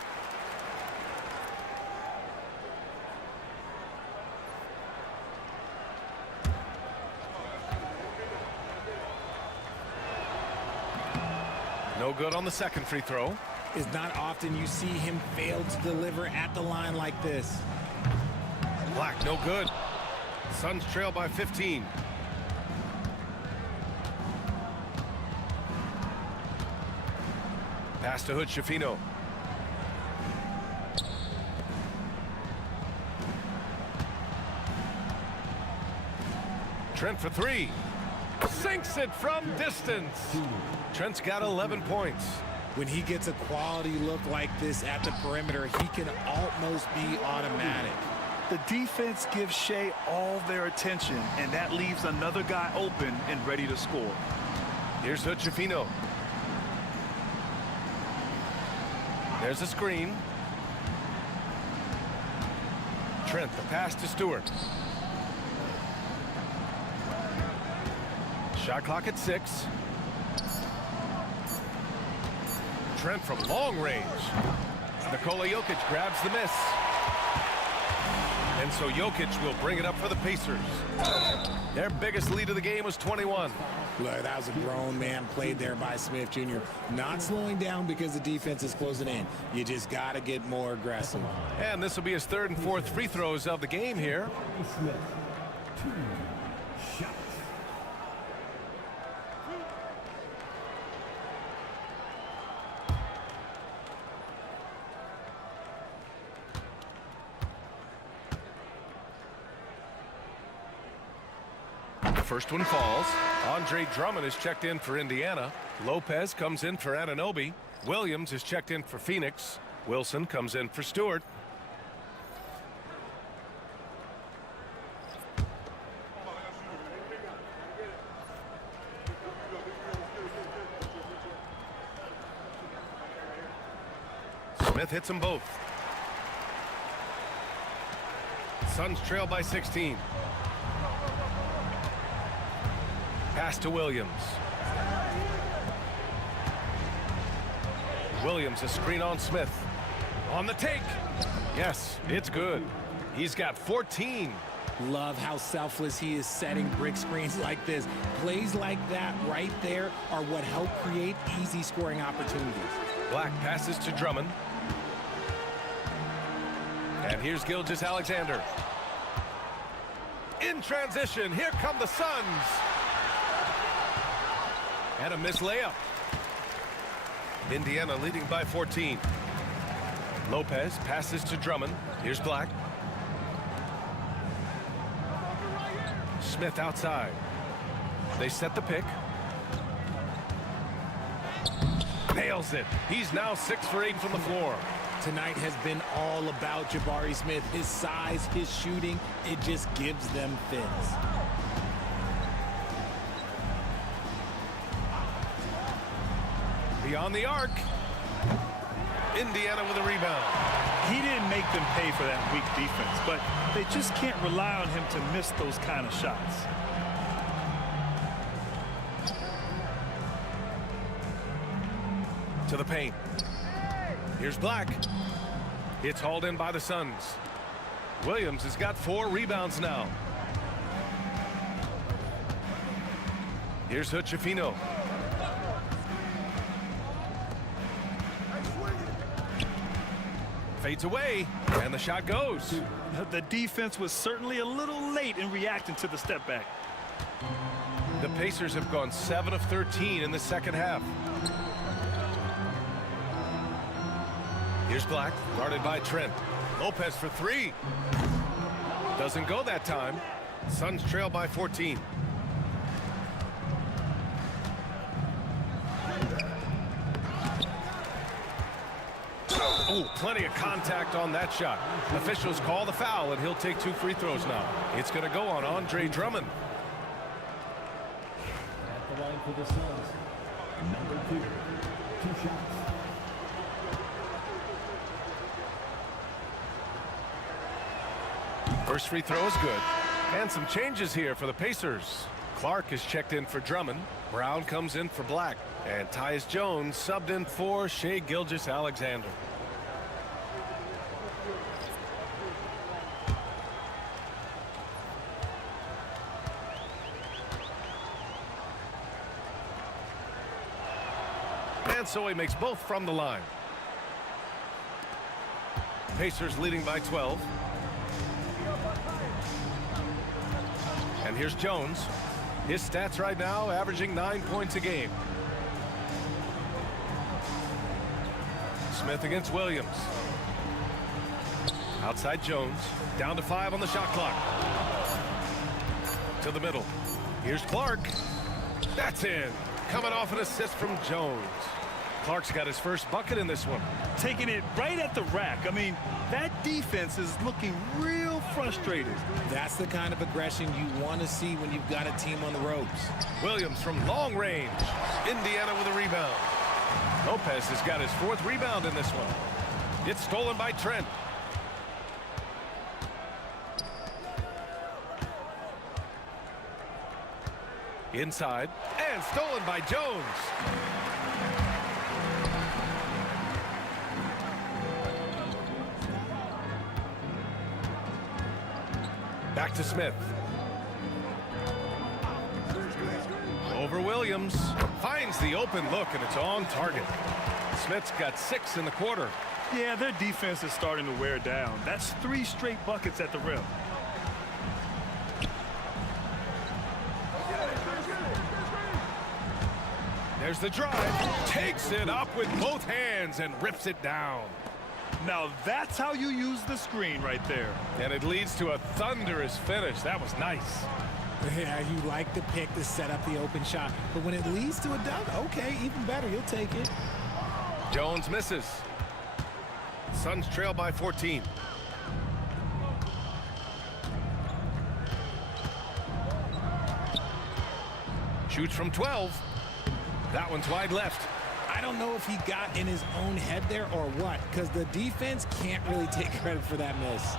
No good on the second free throw. It's not often you see him fail to deliver at the line like this. Black, no good. Suns trail by 15. Pass to Hood-Schifino. Trent for three. Sinks it from distance. Trent's got 11 points. When he gets a quality look like this at the perimeter, he can almost be automatic. The defense gives Shea all their attention, and that leaves another guy open and ready to score. Here's Hochefino. There's a screen. Trent, the pass to Stewart. Shot clock at 6. Trent from long range. Nikola Jokic grabs the miss. And so Jokic will bring it up for the Pacers. Their biggest lead of the game was 21. Look, that was a grown man played there by Smith Jr. Not slowing down because the defense is closing in. You just got to get more aggressive. And this will be his 3rd and 4th free throws of the game here. Smith, 2 shots. The first one falls. Andre Drummond is checked in for Indiana. Lopez comes in for Anunoby. Williams is checked in for Phoenix. Wilson comes in for Stewart. Smith hits them both. Suns trail by 16. Pass to Williams. Williams, a screen on Smith. On the take. Yes, it's good. He's got 14. Love how selfless he is setting brick screens like this. Plays like that right there are what help create easy scoring opportunities. Black passes to Drummond. And here's Gilgeous-Alexander. In transition, here come the Suns. And a missed layup. Indiana leading by 14. Lopez passes to Drummond. Here's Black. Smith outside. They set the pick. Nails it. He's now 6 for 8 from the floor. Tonight has been all about Jabari Smith. His size, his shooting, it just gives them fits. Beyond the arc. Indiana with a rebound. He didn't make them pay for that weak defense, but they just can't rely on him to miss those kind of shots. To the paint. Here's Black. It's hauled in by the Suns. Williams has got 4 rebounds now. Here's Hochefino. Fades away, and the shot goes. The defense was certainly a little late in reacting to the step back. The Pacers have gone 7 of 13 in the second half. Here's Black, guarded by Trent. Lopez for 3. Doesn't go that time. Suns trail by 14. Oh, plenty of contact on that shot. Officials call the foul, and he'll take 2 free throws now. It's going to go on Andre Drummond. At the line for the Suns, number 2, 2 shots. First free throw is good. And some changes here for the Pacers. Clark is checked in for Drummond. Brown comes in for Black. And Tyus Jones subbed in for Shai Gilgeous-Alexander. And so he makes both from the line. Pacers leading by 12. And here's Jones. His stats right now averaging 9 points a game. Smith against Williams. Outside Jones. Down to 5 on the shot clock. To the middle. Here's Clark. That's in. Coming off an assist from Jones. Clark's got his first bucket in this one. Taking it right at the rack. I mean, that defense is looking real frustrated. That's the kind of aggression you want to see when you've got a team on the ropes. Williams from long range. Indiana with a rebound. Lopez has got his 4th rebound in this one. It's stolen by Trent. Inside, and stolen by Jones. Back to Smith. Over Williams. Finds the open look, and it's on target. Smith's got 6 in the quarter. Yeah, their defense is starting to wear down. That's 3 straight buckets at the rim. There's the drive. Takes it up with both hands and rips it down. Now that's how you use the screen right there. And it leads to a thunderous finish. That was nice. Yeah, you like the pick to set up the open shot. But when it leads to a dunk, okay, even better. You'll take it. Jones misses. Suns trail by 14. Shoots from 12. That one's wide left. I don't know if he got in his own head there or what, because the defense can't really take credit for that miss.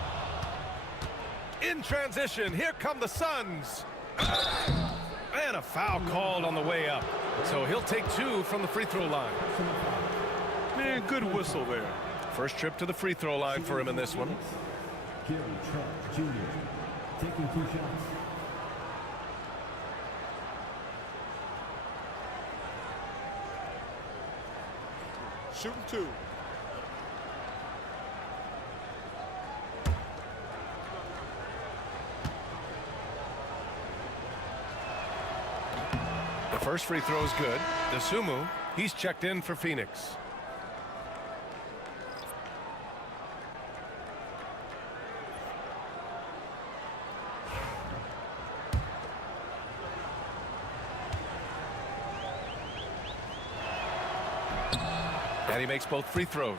In transition, here come the Suns. And a foul called on the way up. So he'll take 2 from the free throw line. Man, good whistle there. First trip to the free throw line for him in this one. Gary Trent Jr. taking 2 shots. Shooting 2. The first free throw is good. Dosunmu, he's checked in for Phoenix. And he makes both free throws.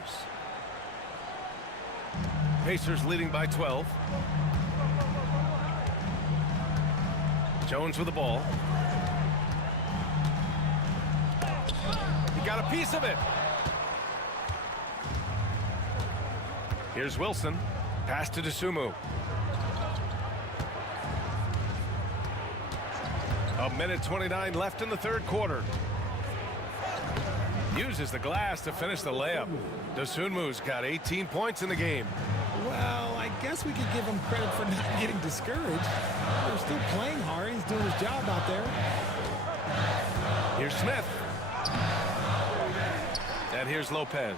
Pacers leading by 12. Jones with the ball. He got a piece of it. Here's Wilson. Pass to Dosunmu. A minute 29 left in the third quarter. Uses the glass to finish the layup. Dosunmu's got 18 points in the game. Well, I guess we could give him credit for not getting discouraged. They're still playing hard. He's doing his job out there. Here's Smith. And here's Lopez.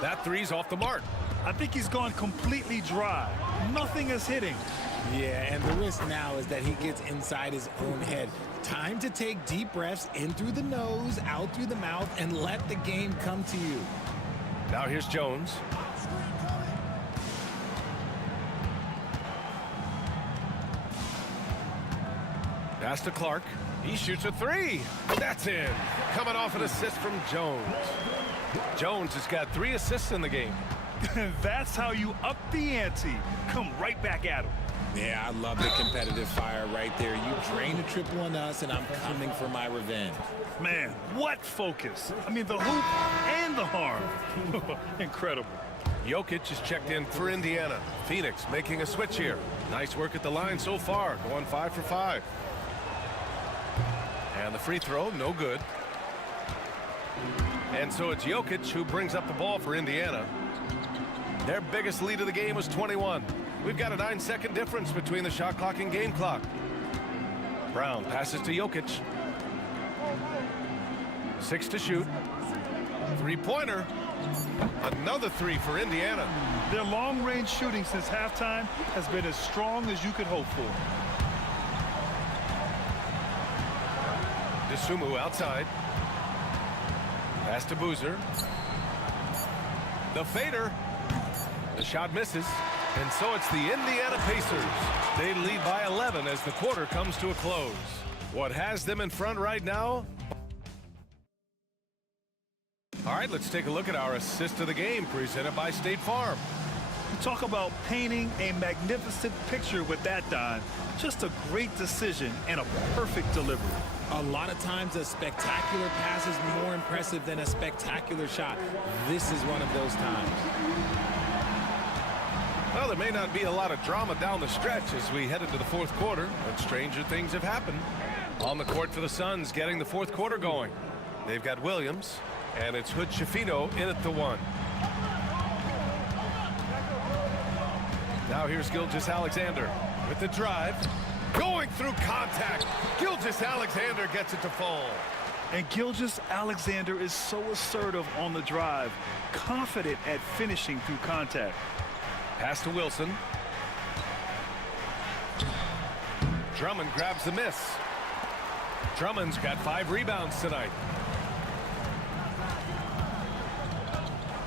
That three's off the mark. I think he's gone completely dry. Nothing is hitting. Yeah, and the risk now is that he gets inside his own head. Time to take deep breaths in through the nose, out through the mouth, and let the game come to you. Now here's Jones. Pass to Clark. He shoots a 3. That's in. Coming off an assist from Jones. Jones has got 3 assists in the game. That's how you up the ante. Come right back at him. Yeah, I love the competitive fire right there. You drain a triple on us, and I'm coming for my revenge. Man, what focus. I mean, the hoop and the harm. Incredible. Jokic is checked in for Indiana. Phoenix making a switch here. Nice work at the line so far, going 5 for 5. And the free throw, no good. And so it's Jokic who brings up the ball for Indiana. Their biggest lead of the game was 21. We've got a 9-second difference between the shot clock and game clock. Brown passes to Jokic. 6 to shoot. 3-pointer. Another 3 for Indiana. Their long-range shooting since halftime has been as strong as you could hope for. Dosunmu outside. Pass to Boozer. The fader. The shot misses. And so it's the Indiana Pacers. They lead by 11 as the quarter comes to a close. What has them in front right now? All right, let's take a look at our assist of the game presented by State Farm. You talk about painting a magnificent picture with that, Don. Just a great decision and a perfect delivery. A lot of times a spectacular pass is more impressive than a spectacular shot. This is one of those times. Well, there may not be a lot of drama down the stretch as we head into the fourth quarter, but stranger things have happened. On the court for the Suns, getting the fourth quarter going. They've got Williams, and it's Hood Schifino in at the one. Now here's Gilgeous-Alexander with the drive. Going through contact. Gilgeous-Alexander gets it to fall. And Gilgeous-Alexander is so assertive on the drive, confident at finishing through contact. Pass to Wilson. Drummond grabs the miss. Drummond's got 5 rebounds tonight.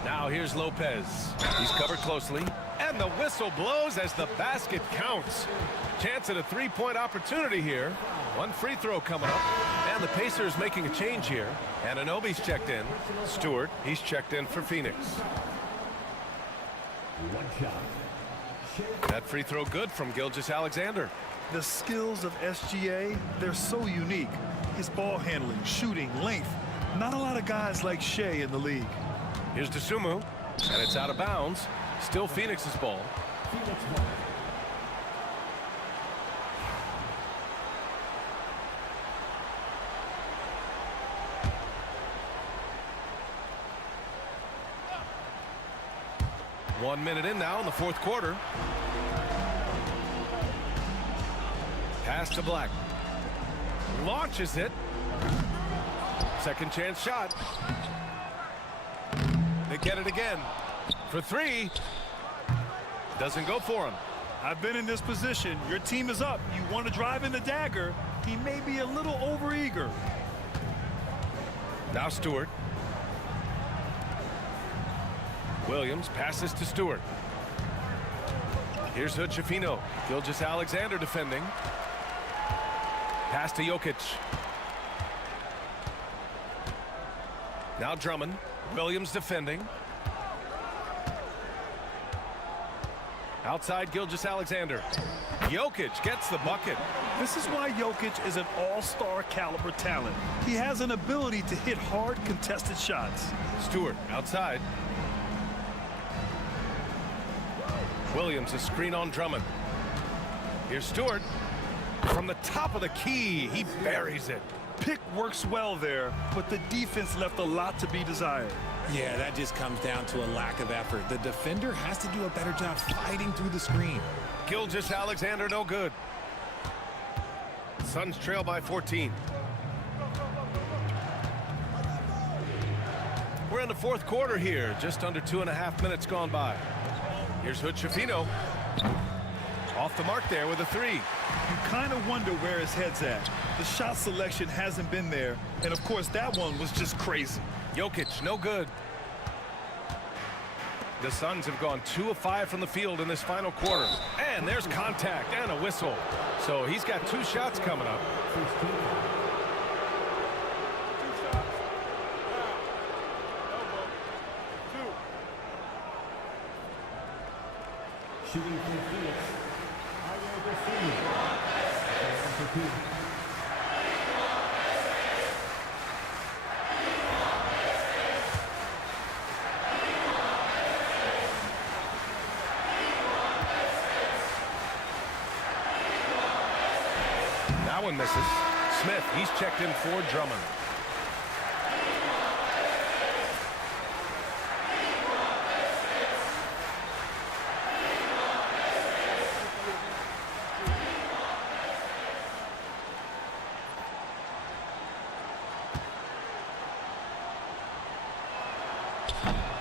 Now here's Lopez. He's covered closely. And the whistle blows as the basket counts. Chance at a three-point opportunity here. One free throw coming up. And the Pacers making a change here. Anunoby's checked in. Stewart, he's checked in for Phoenix. One shot. That free throw good from Gilgeous-Alexander. The skills of SGA, they're so unique. His ball handling, shooting, length. Not a lot of guys like Shea in the league. Here's Dosunmu, and it's out of bounds. Still Phoenix's ball. Phoenix ball. One minute in now in the fourth quarter. Pass to Black. Launches it. Second chance shot. They get it again. For 3. Doesn't go for him. I've been in this position. Your team is up. You want to drive in the dagger. He may be a little overeager. Now Stewart. Williams passes to Stewart. Here's Hood Schifino. Gilgeous-Alexander defending. Pass to Jokic. Now Drummond. Williams defending. Outside Gilgeous-Alexander. Jokic gets the bucket. This is why Jokic is an all-star caliber talent. He has an ability to hit hard contested shots. Stewart outside. Williams a screen on Drummond. Here's Stewart. From the top of the key, he buries it. Pick works well there, but the defense left a lot to be desired. Yeah, that just comes down to a lack of effort. The defender has to do a better job fighting through the screen. Gilgeous-Alexander no good. Suns trail by 14. We're in the fourth quarter here. Just under 2.5 minutes gone by. Here's Hood Schifino. Off the mark there with a 3. You kind of wonder where his head's at. The shot selection hasn't been there, and of course that one was just crazy. Jokic, no good. The Suns have gone 2 of 5 from the field in this final quarter. And there's contact and a whistle. So he's got 2 shots coming up. Shooting for Phoenix. That one misses. Smith, he's checked in for Drummond.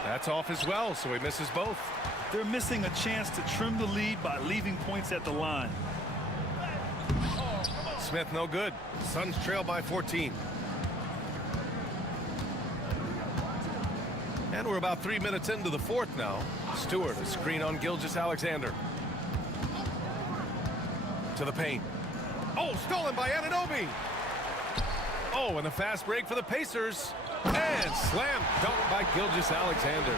That's off as well, so he misses both. They're missing a chance to trim the lead by leaving points at the line. Smith no good. Suns trail by 14. And we're about 3 minutes into the fourth now. Stewart, a screen on Gilgeous-Alexander. To the paint. Oh, stolen by Anunoby. Oh, and a fast break for the Pacers. And slam dunk by Gilgeous-Alexander.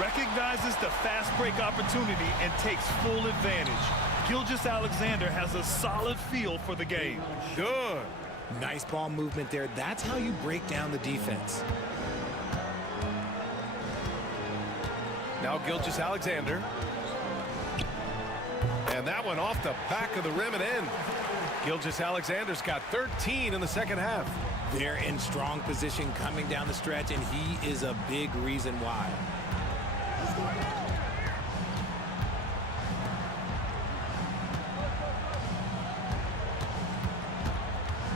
Recognizes the fast break opportunity and takes full advantage. Gilgeous-Alexander has a solid feel for the game. Good. Nice ball movement there. That's how you break down the defense. Now Gilgeous-Alexander. And that one off the back of the rim and in. Gilgeous-Alexander's got 13 in the second half. They're in strong position coming down the stretch, and he is a big reason why.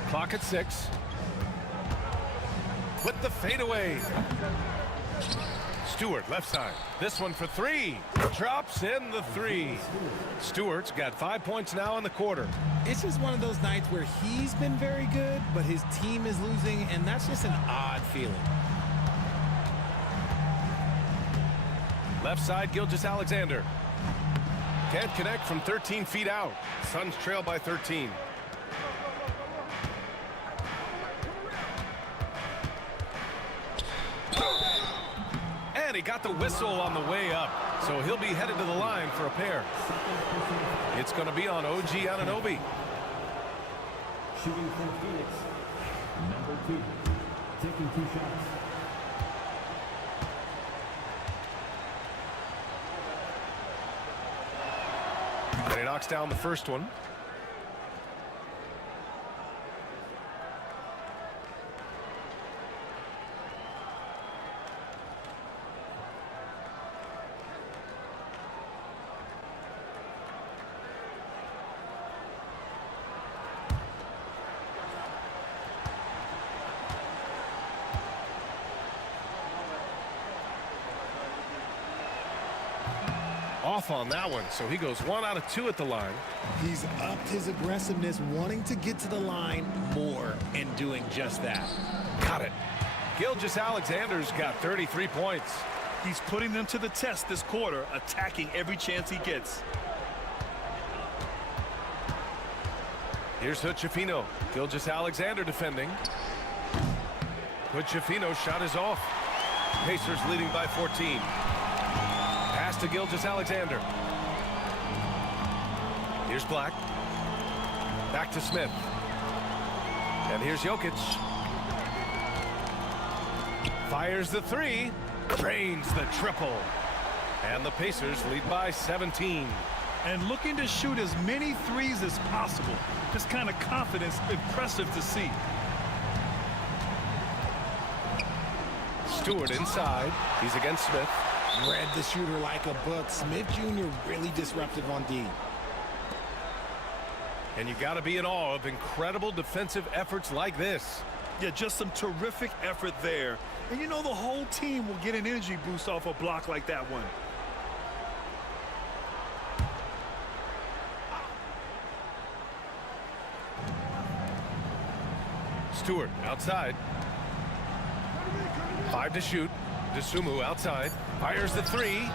Clock at 6. With the fadeaway. Stewart, left side. This one for 3. Drops in the 3. Stewart's got 5 points now in the quarter. It's just one of those nights where he's been very good, but his team is losing, and that's just an odd feeling. Left side, Gilgeous-Alexander. Can't connect from 13 feet out. Suns trail by 13. And he got the whistle on the way up, so he'll be headed to the line for a pair. It's going to be on OG Anunoby. Shooting from Phoenix, number 2, taking 2 shots. And he knocks down the first one. Off on that one, so he goes 1 out of 2 at the line. He's upped his aggressiveness, wanting to get to the line more and doing just that. Got it. Gilgeous-Alexander's got 33 points. He's putting them to the test this quarter, attacking every chance he gets. Here's Hood-Schifino. Gilgeous-Alexander defending. Hood-Schifino's shot is off. Pacers leading by 14. Pass to Gilgeous-Alexander. Here's Black. Back to Smith. And here's Jokic. Fires the 3. Drains the triple. And the Pacers lead by 17. And looking to shoot as many threes as possible. This kind of confidence, impressive to see. Stewart inside. He's against Smith. Read the shooter like a book. Smith Jr. really disruptive on D. And you got to be in awe of incredible defensive efforts like this. Yeah, just some terrific effort there. And you know the whole team will get an energy boost off a block like that one. Stewart outside. 5 to shoot. Dosunmu outside. Fires the 3.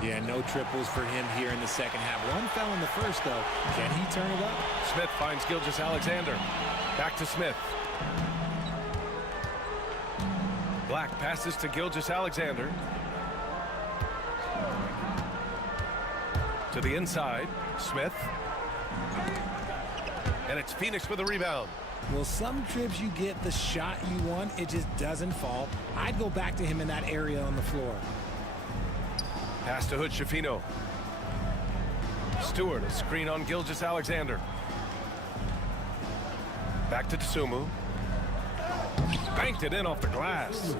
Yeah, no triples for him here in the second half. One fell in the first, though. Can he turn it up? Smith finds Gilgeous-Alexander. Back to Smith. Black passes to Gilgeous-Alexander. To the inside. Smith. And it's Phoenix with a rebound. Well, some trips you get the shot you want, it just doesn't fall. I'd go back to him in that area on the floor. Pass to Hood-Schifino. Stewart, a screen on Gilgeous-Alexander. Back to Dosunmu. Banked it in off the glass.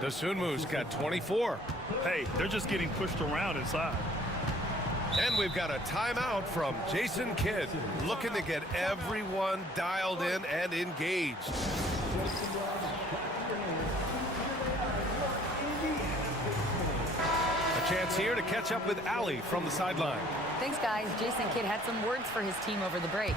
Dosunmu's got 24. Hey, they're just getting pushed around inside. And we've got a timeout from Jason Kidd, looking to get everyone dialed in and engaged. A chance here to catch up with Allie from the sideline. Thanks, guys. Jason Kidd had some words for his team over the break.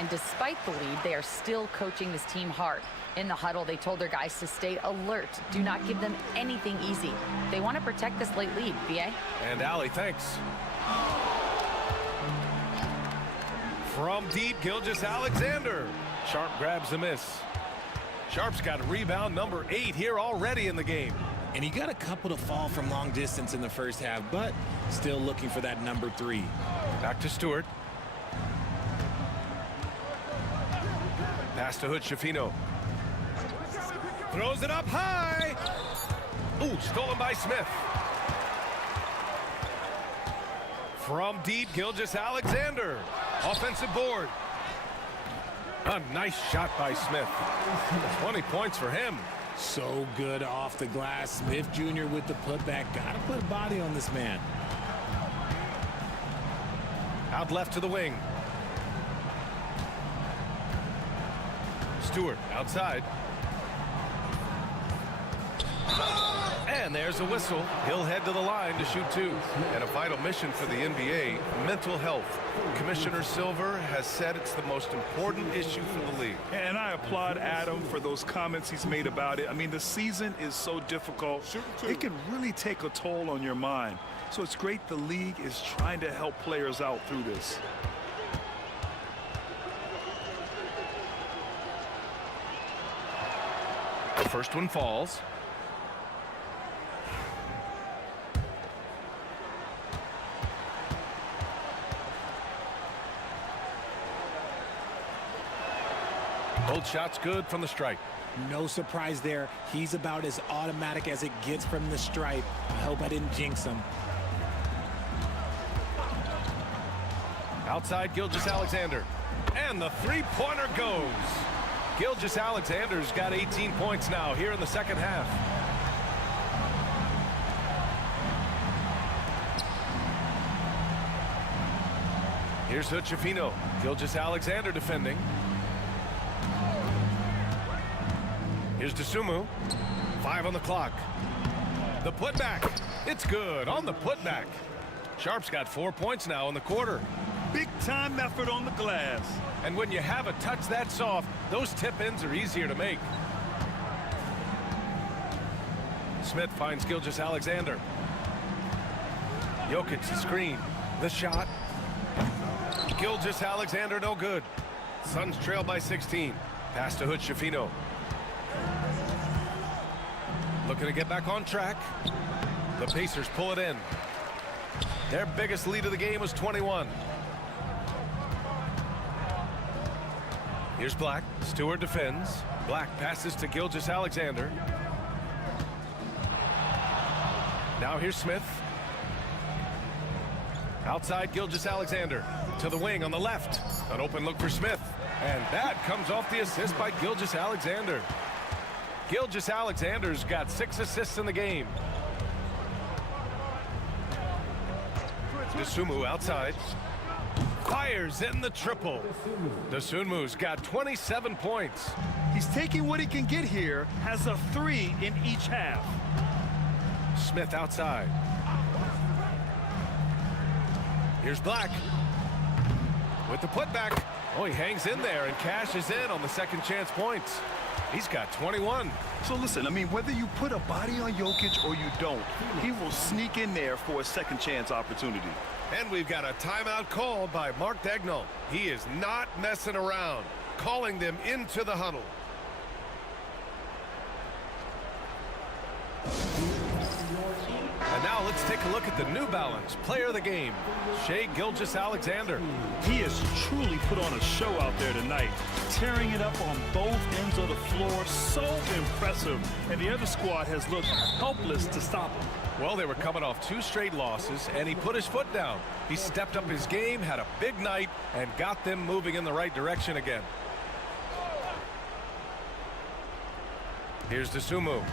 And despite the lead, they are still coaching this team hard. In the huddle, they told their guys to stay alert. Do not give them anything easy. They want to protect this late lead, BA. And Allie, thanks. From deep, Gilgeous-Alexander. Sharp grabs the miss. Sharp's got rebound number 8 here already in the game. And he got a couple to fall from long distance in the first half, but still looking for that number 3. Back to Stewart. Pass to Hood-Schifino. Throws it up high. Ooh, stolen by Smith. From deep, Gilgeous-Alexander. Offensive board. A nice shot by Smith. 20 points for him. So good off the glass. Smith Jr. with the putback. Got to put a body on this man. Out left to the wing. Stewart outside. And there's a whistle. He'll head to the line to shoot 2. And a vital mission for the NBA, mental health. Commissioner Silver has said it's the most important issue for the league. And I applaud Adam for those comments he's made about it. I mean, the season is so difficult. It can really take a toll on your mind. So it's great the league is trying to help players out through this. The first one falls. Both shots good from the stripe. No surprise there. He's about as automatic as it gets from the stripe. I hope I didn't jinx him. Outside Gilgeous-Alexander. And the three-pointer goes. Gilgeous-Alexander's got 18 points now here in the second half. Here's Hood-Schifino. Gilgeous-Alexander defending. Here's Dosunmu. 5 on the clock. The putback. It's good on the putback. Sharp's got 4 points now in the quarter. Big time effort on the glass. And when you have a touch that soft, those tip-ins are easier to make. Smith finds Gilgeous-Alexander. Jokic the screen. The shot. Gilgeous-Alexander no good. Suns trail by 16. Pass to Hood-Schifino. Looking to get back on track. The Pacers pull it in. Their biggest lead of the game was 21. Here's Black. Stewart defends. Black passes to Gilgeous-Alexander. Now here's Smith. Outside Gilgeous-Alexander. To the wing on the left. An open look for Smith. And that comes off the assist by Gilgeous-Alexander. Gilgeous-Alexander's got 6 assists in the game. Dosunmu outside. Fires in the triple. Dosunmu's got 27 points. He's taking what he can get here, has a 3 in each half. Smith outside. Here's Black. With the putback. Oh, he hangs in there and cashes in on the second chance points. He's got 21. So listen, I mean, whether you put a body on Jokic or you don't, he will sneak in there for a second chance opportunity. And we've got a timeout called by Mark Daigneault. He is not messing around, calling them into the huddle. And now let's take a look at the New Balance player of the game, Shai Gilgeous-Alexander. He has truly put on a show out there tonight, tearing it up on both ends of the floor. So impressive. And the other squad has looked helpless to stop him. Well, they were coming off 2 straight losses, and he put his foot down. He stepped up his game, had a big night, and got them moving in the right direction again. Here's Dosunmu.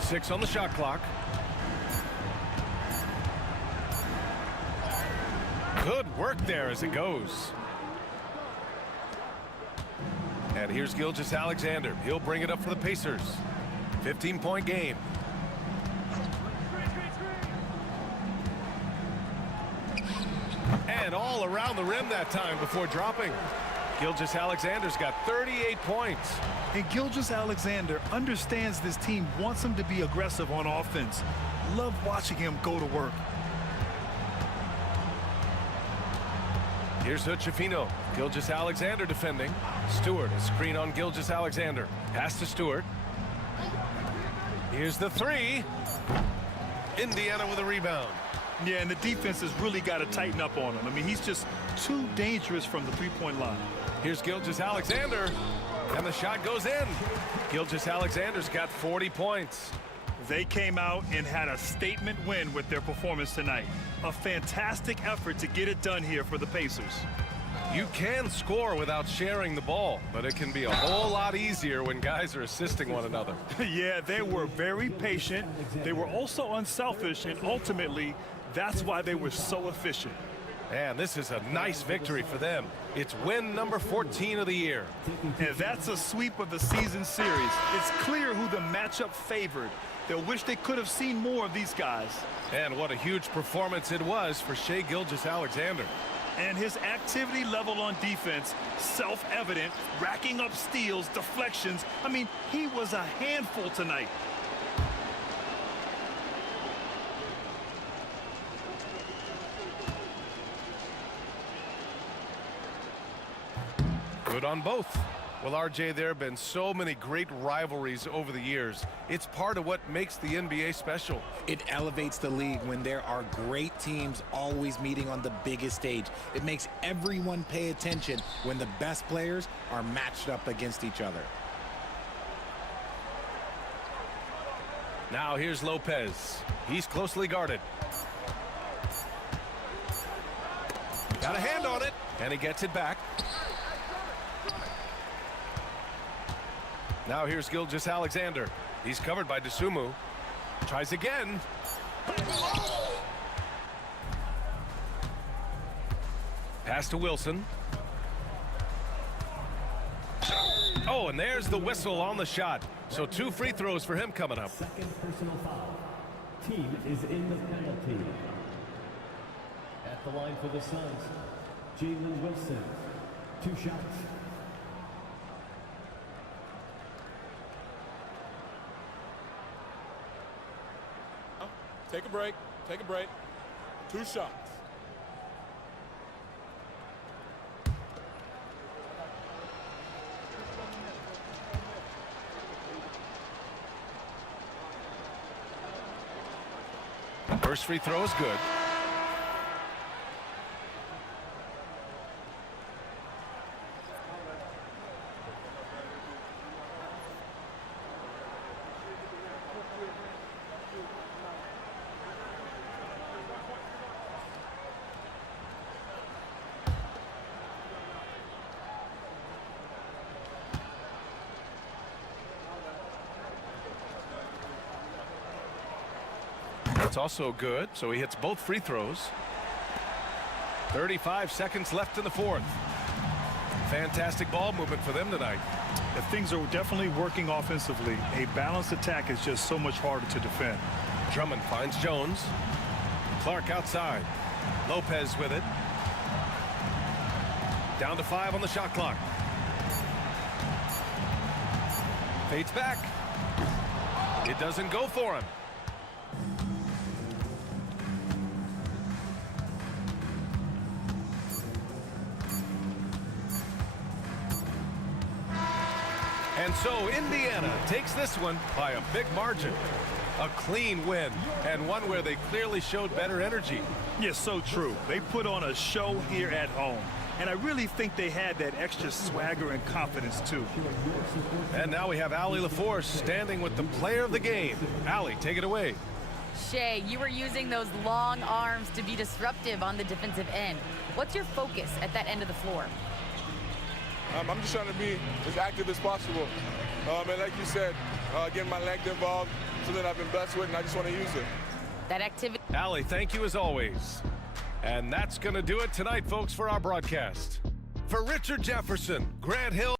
Six on the shot clock. Good work there as it goes. And here's Gilgeous-Alexander. He'll bring it up for the Pacers. 15-point game. And all around the rim that time before dropping. Gilgeous-Alexander's got 38 points. And Gilgeous-Alexander understands this team wants him to be aggressive on offense. Love watching him go to work. Here's Hood-Schifino. Gilgeous-Alexander defending. Stewart, a screen on Gilgeous-Alexander. Pass to Stewart. Here's the three. Indiana with a rebound. Yeah, and the defense has really got to tighten up on him. I mean, he's just too dangerous from the three-point line. Here's Gilgeous-Alexander, and the shot goes in. Gilgeous-Alexander's got 40 points. They came out and had a statement win with their performance tonight. A fantastic effort to get it done here for the Pacers. You can score without sharing the ball, but it can be a whole lot easier when guys are assisting one another. Yeah, they were very patient. They were also unselfish, and ultimately, that's why they were so efficient. And this is a nice victory for them. It's win number 14 of the year. And that's a sweep of the season series. It's clear who the matchup favored. They'll wish they could have seen more of these guys. And what a huge performance it was for Shai Gilgeous-Alexander. And his activity level on defense, self-evident, racking up steals, deflections. I mean, he was a handful tonight. Good on both. Well, RJ, there have been so many great rivalries over the years. It's part of what makes the NBA special. It elevates the league when there are great teams always meeting on the biggest stage. It makes everyone pay attention when the best players are matched up against each other. Now here's Lopez. He's closely guarded. Got a hand on it, and he gets it back. Now here's Gilgeous-Alexander. He's covered by Dosunmu. Tries again. Pass to Wilson. Oh, and there's the whistle on the shot. So 2 free throws for him coming up. Second personal foul. Team is in the penalty. At the line for the Suns, Jalen Wilson. 2 shots. Take a break. Take a break. 2 shots. First free throw is good. That's also good, so he hits both free throws. 35 seconds left in the fourth. Fantastic ball movement for them tonight. The things are definitely working offensively. A balanced attack is just so much harder to defend. Drummond finds Jones. Clark outside. Lopez with it. Down to 5 on the shot clock. Fades back. It doesn't go for him. And so Indiana takes this one by a big margin. A clean win, and one where they clearly showed better energy. Yes, so true. They put on a show here at home. And I really think they had that extra swagger and confidence, too. And now we have Allie LaForce standing with the player of the game. Allie, take it away. Shai, you were using those long arms to be disruptive on the defensive end. What's your focus at that end of the floor? I'm just trying to be as active as possible. And like you said, getting my length involved, something I've been blessed with, and I just want to use it. That activity. Allie, thank you as always. And that's going to do it tonight, folks, for our broadcast. For Richard Jefferson, Grant Hill.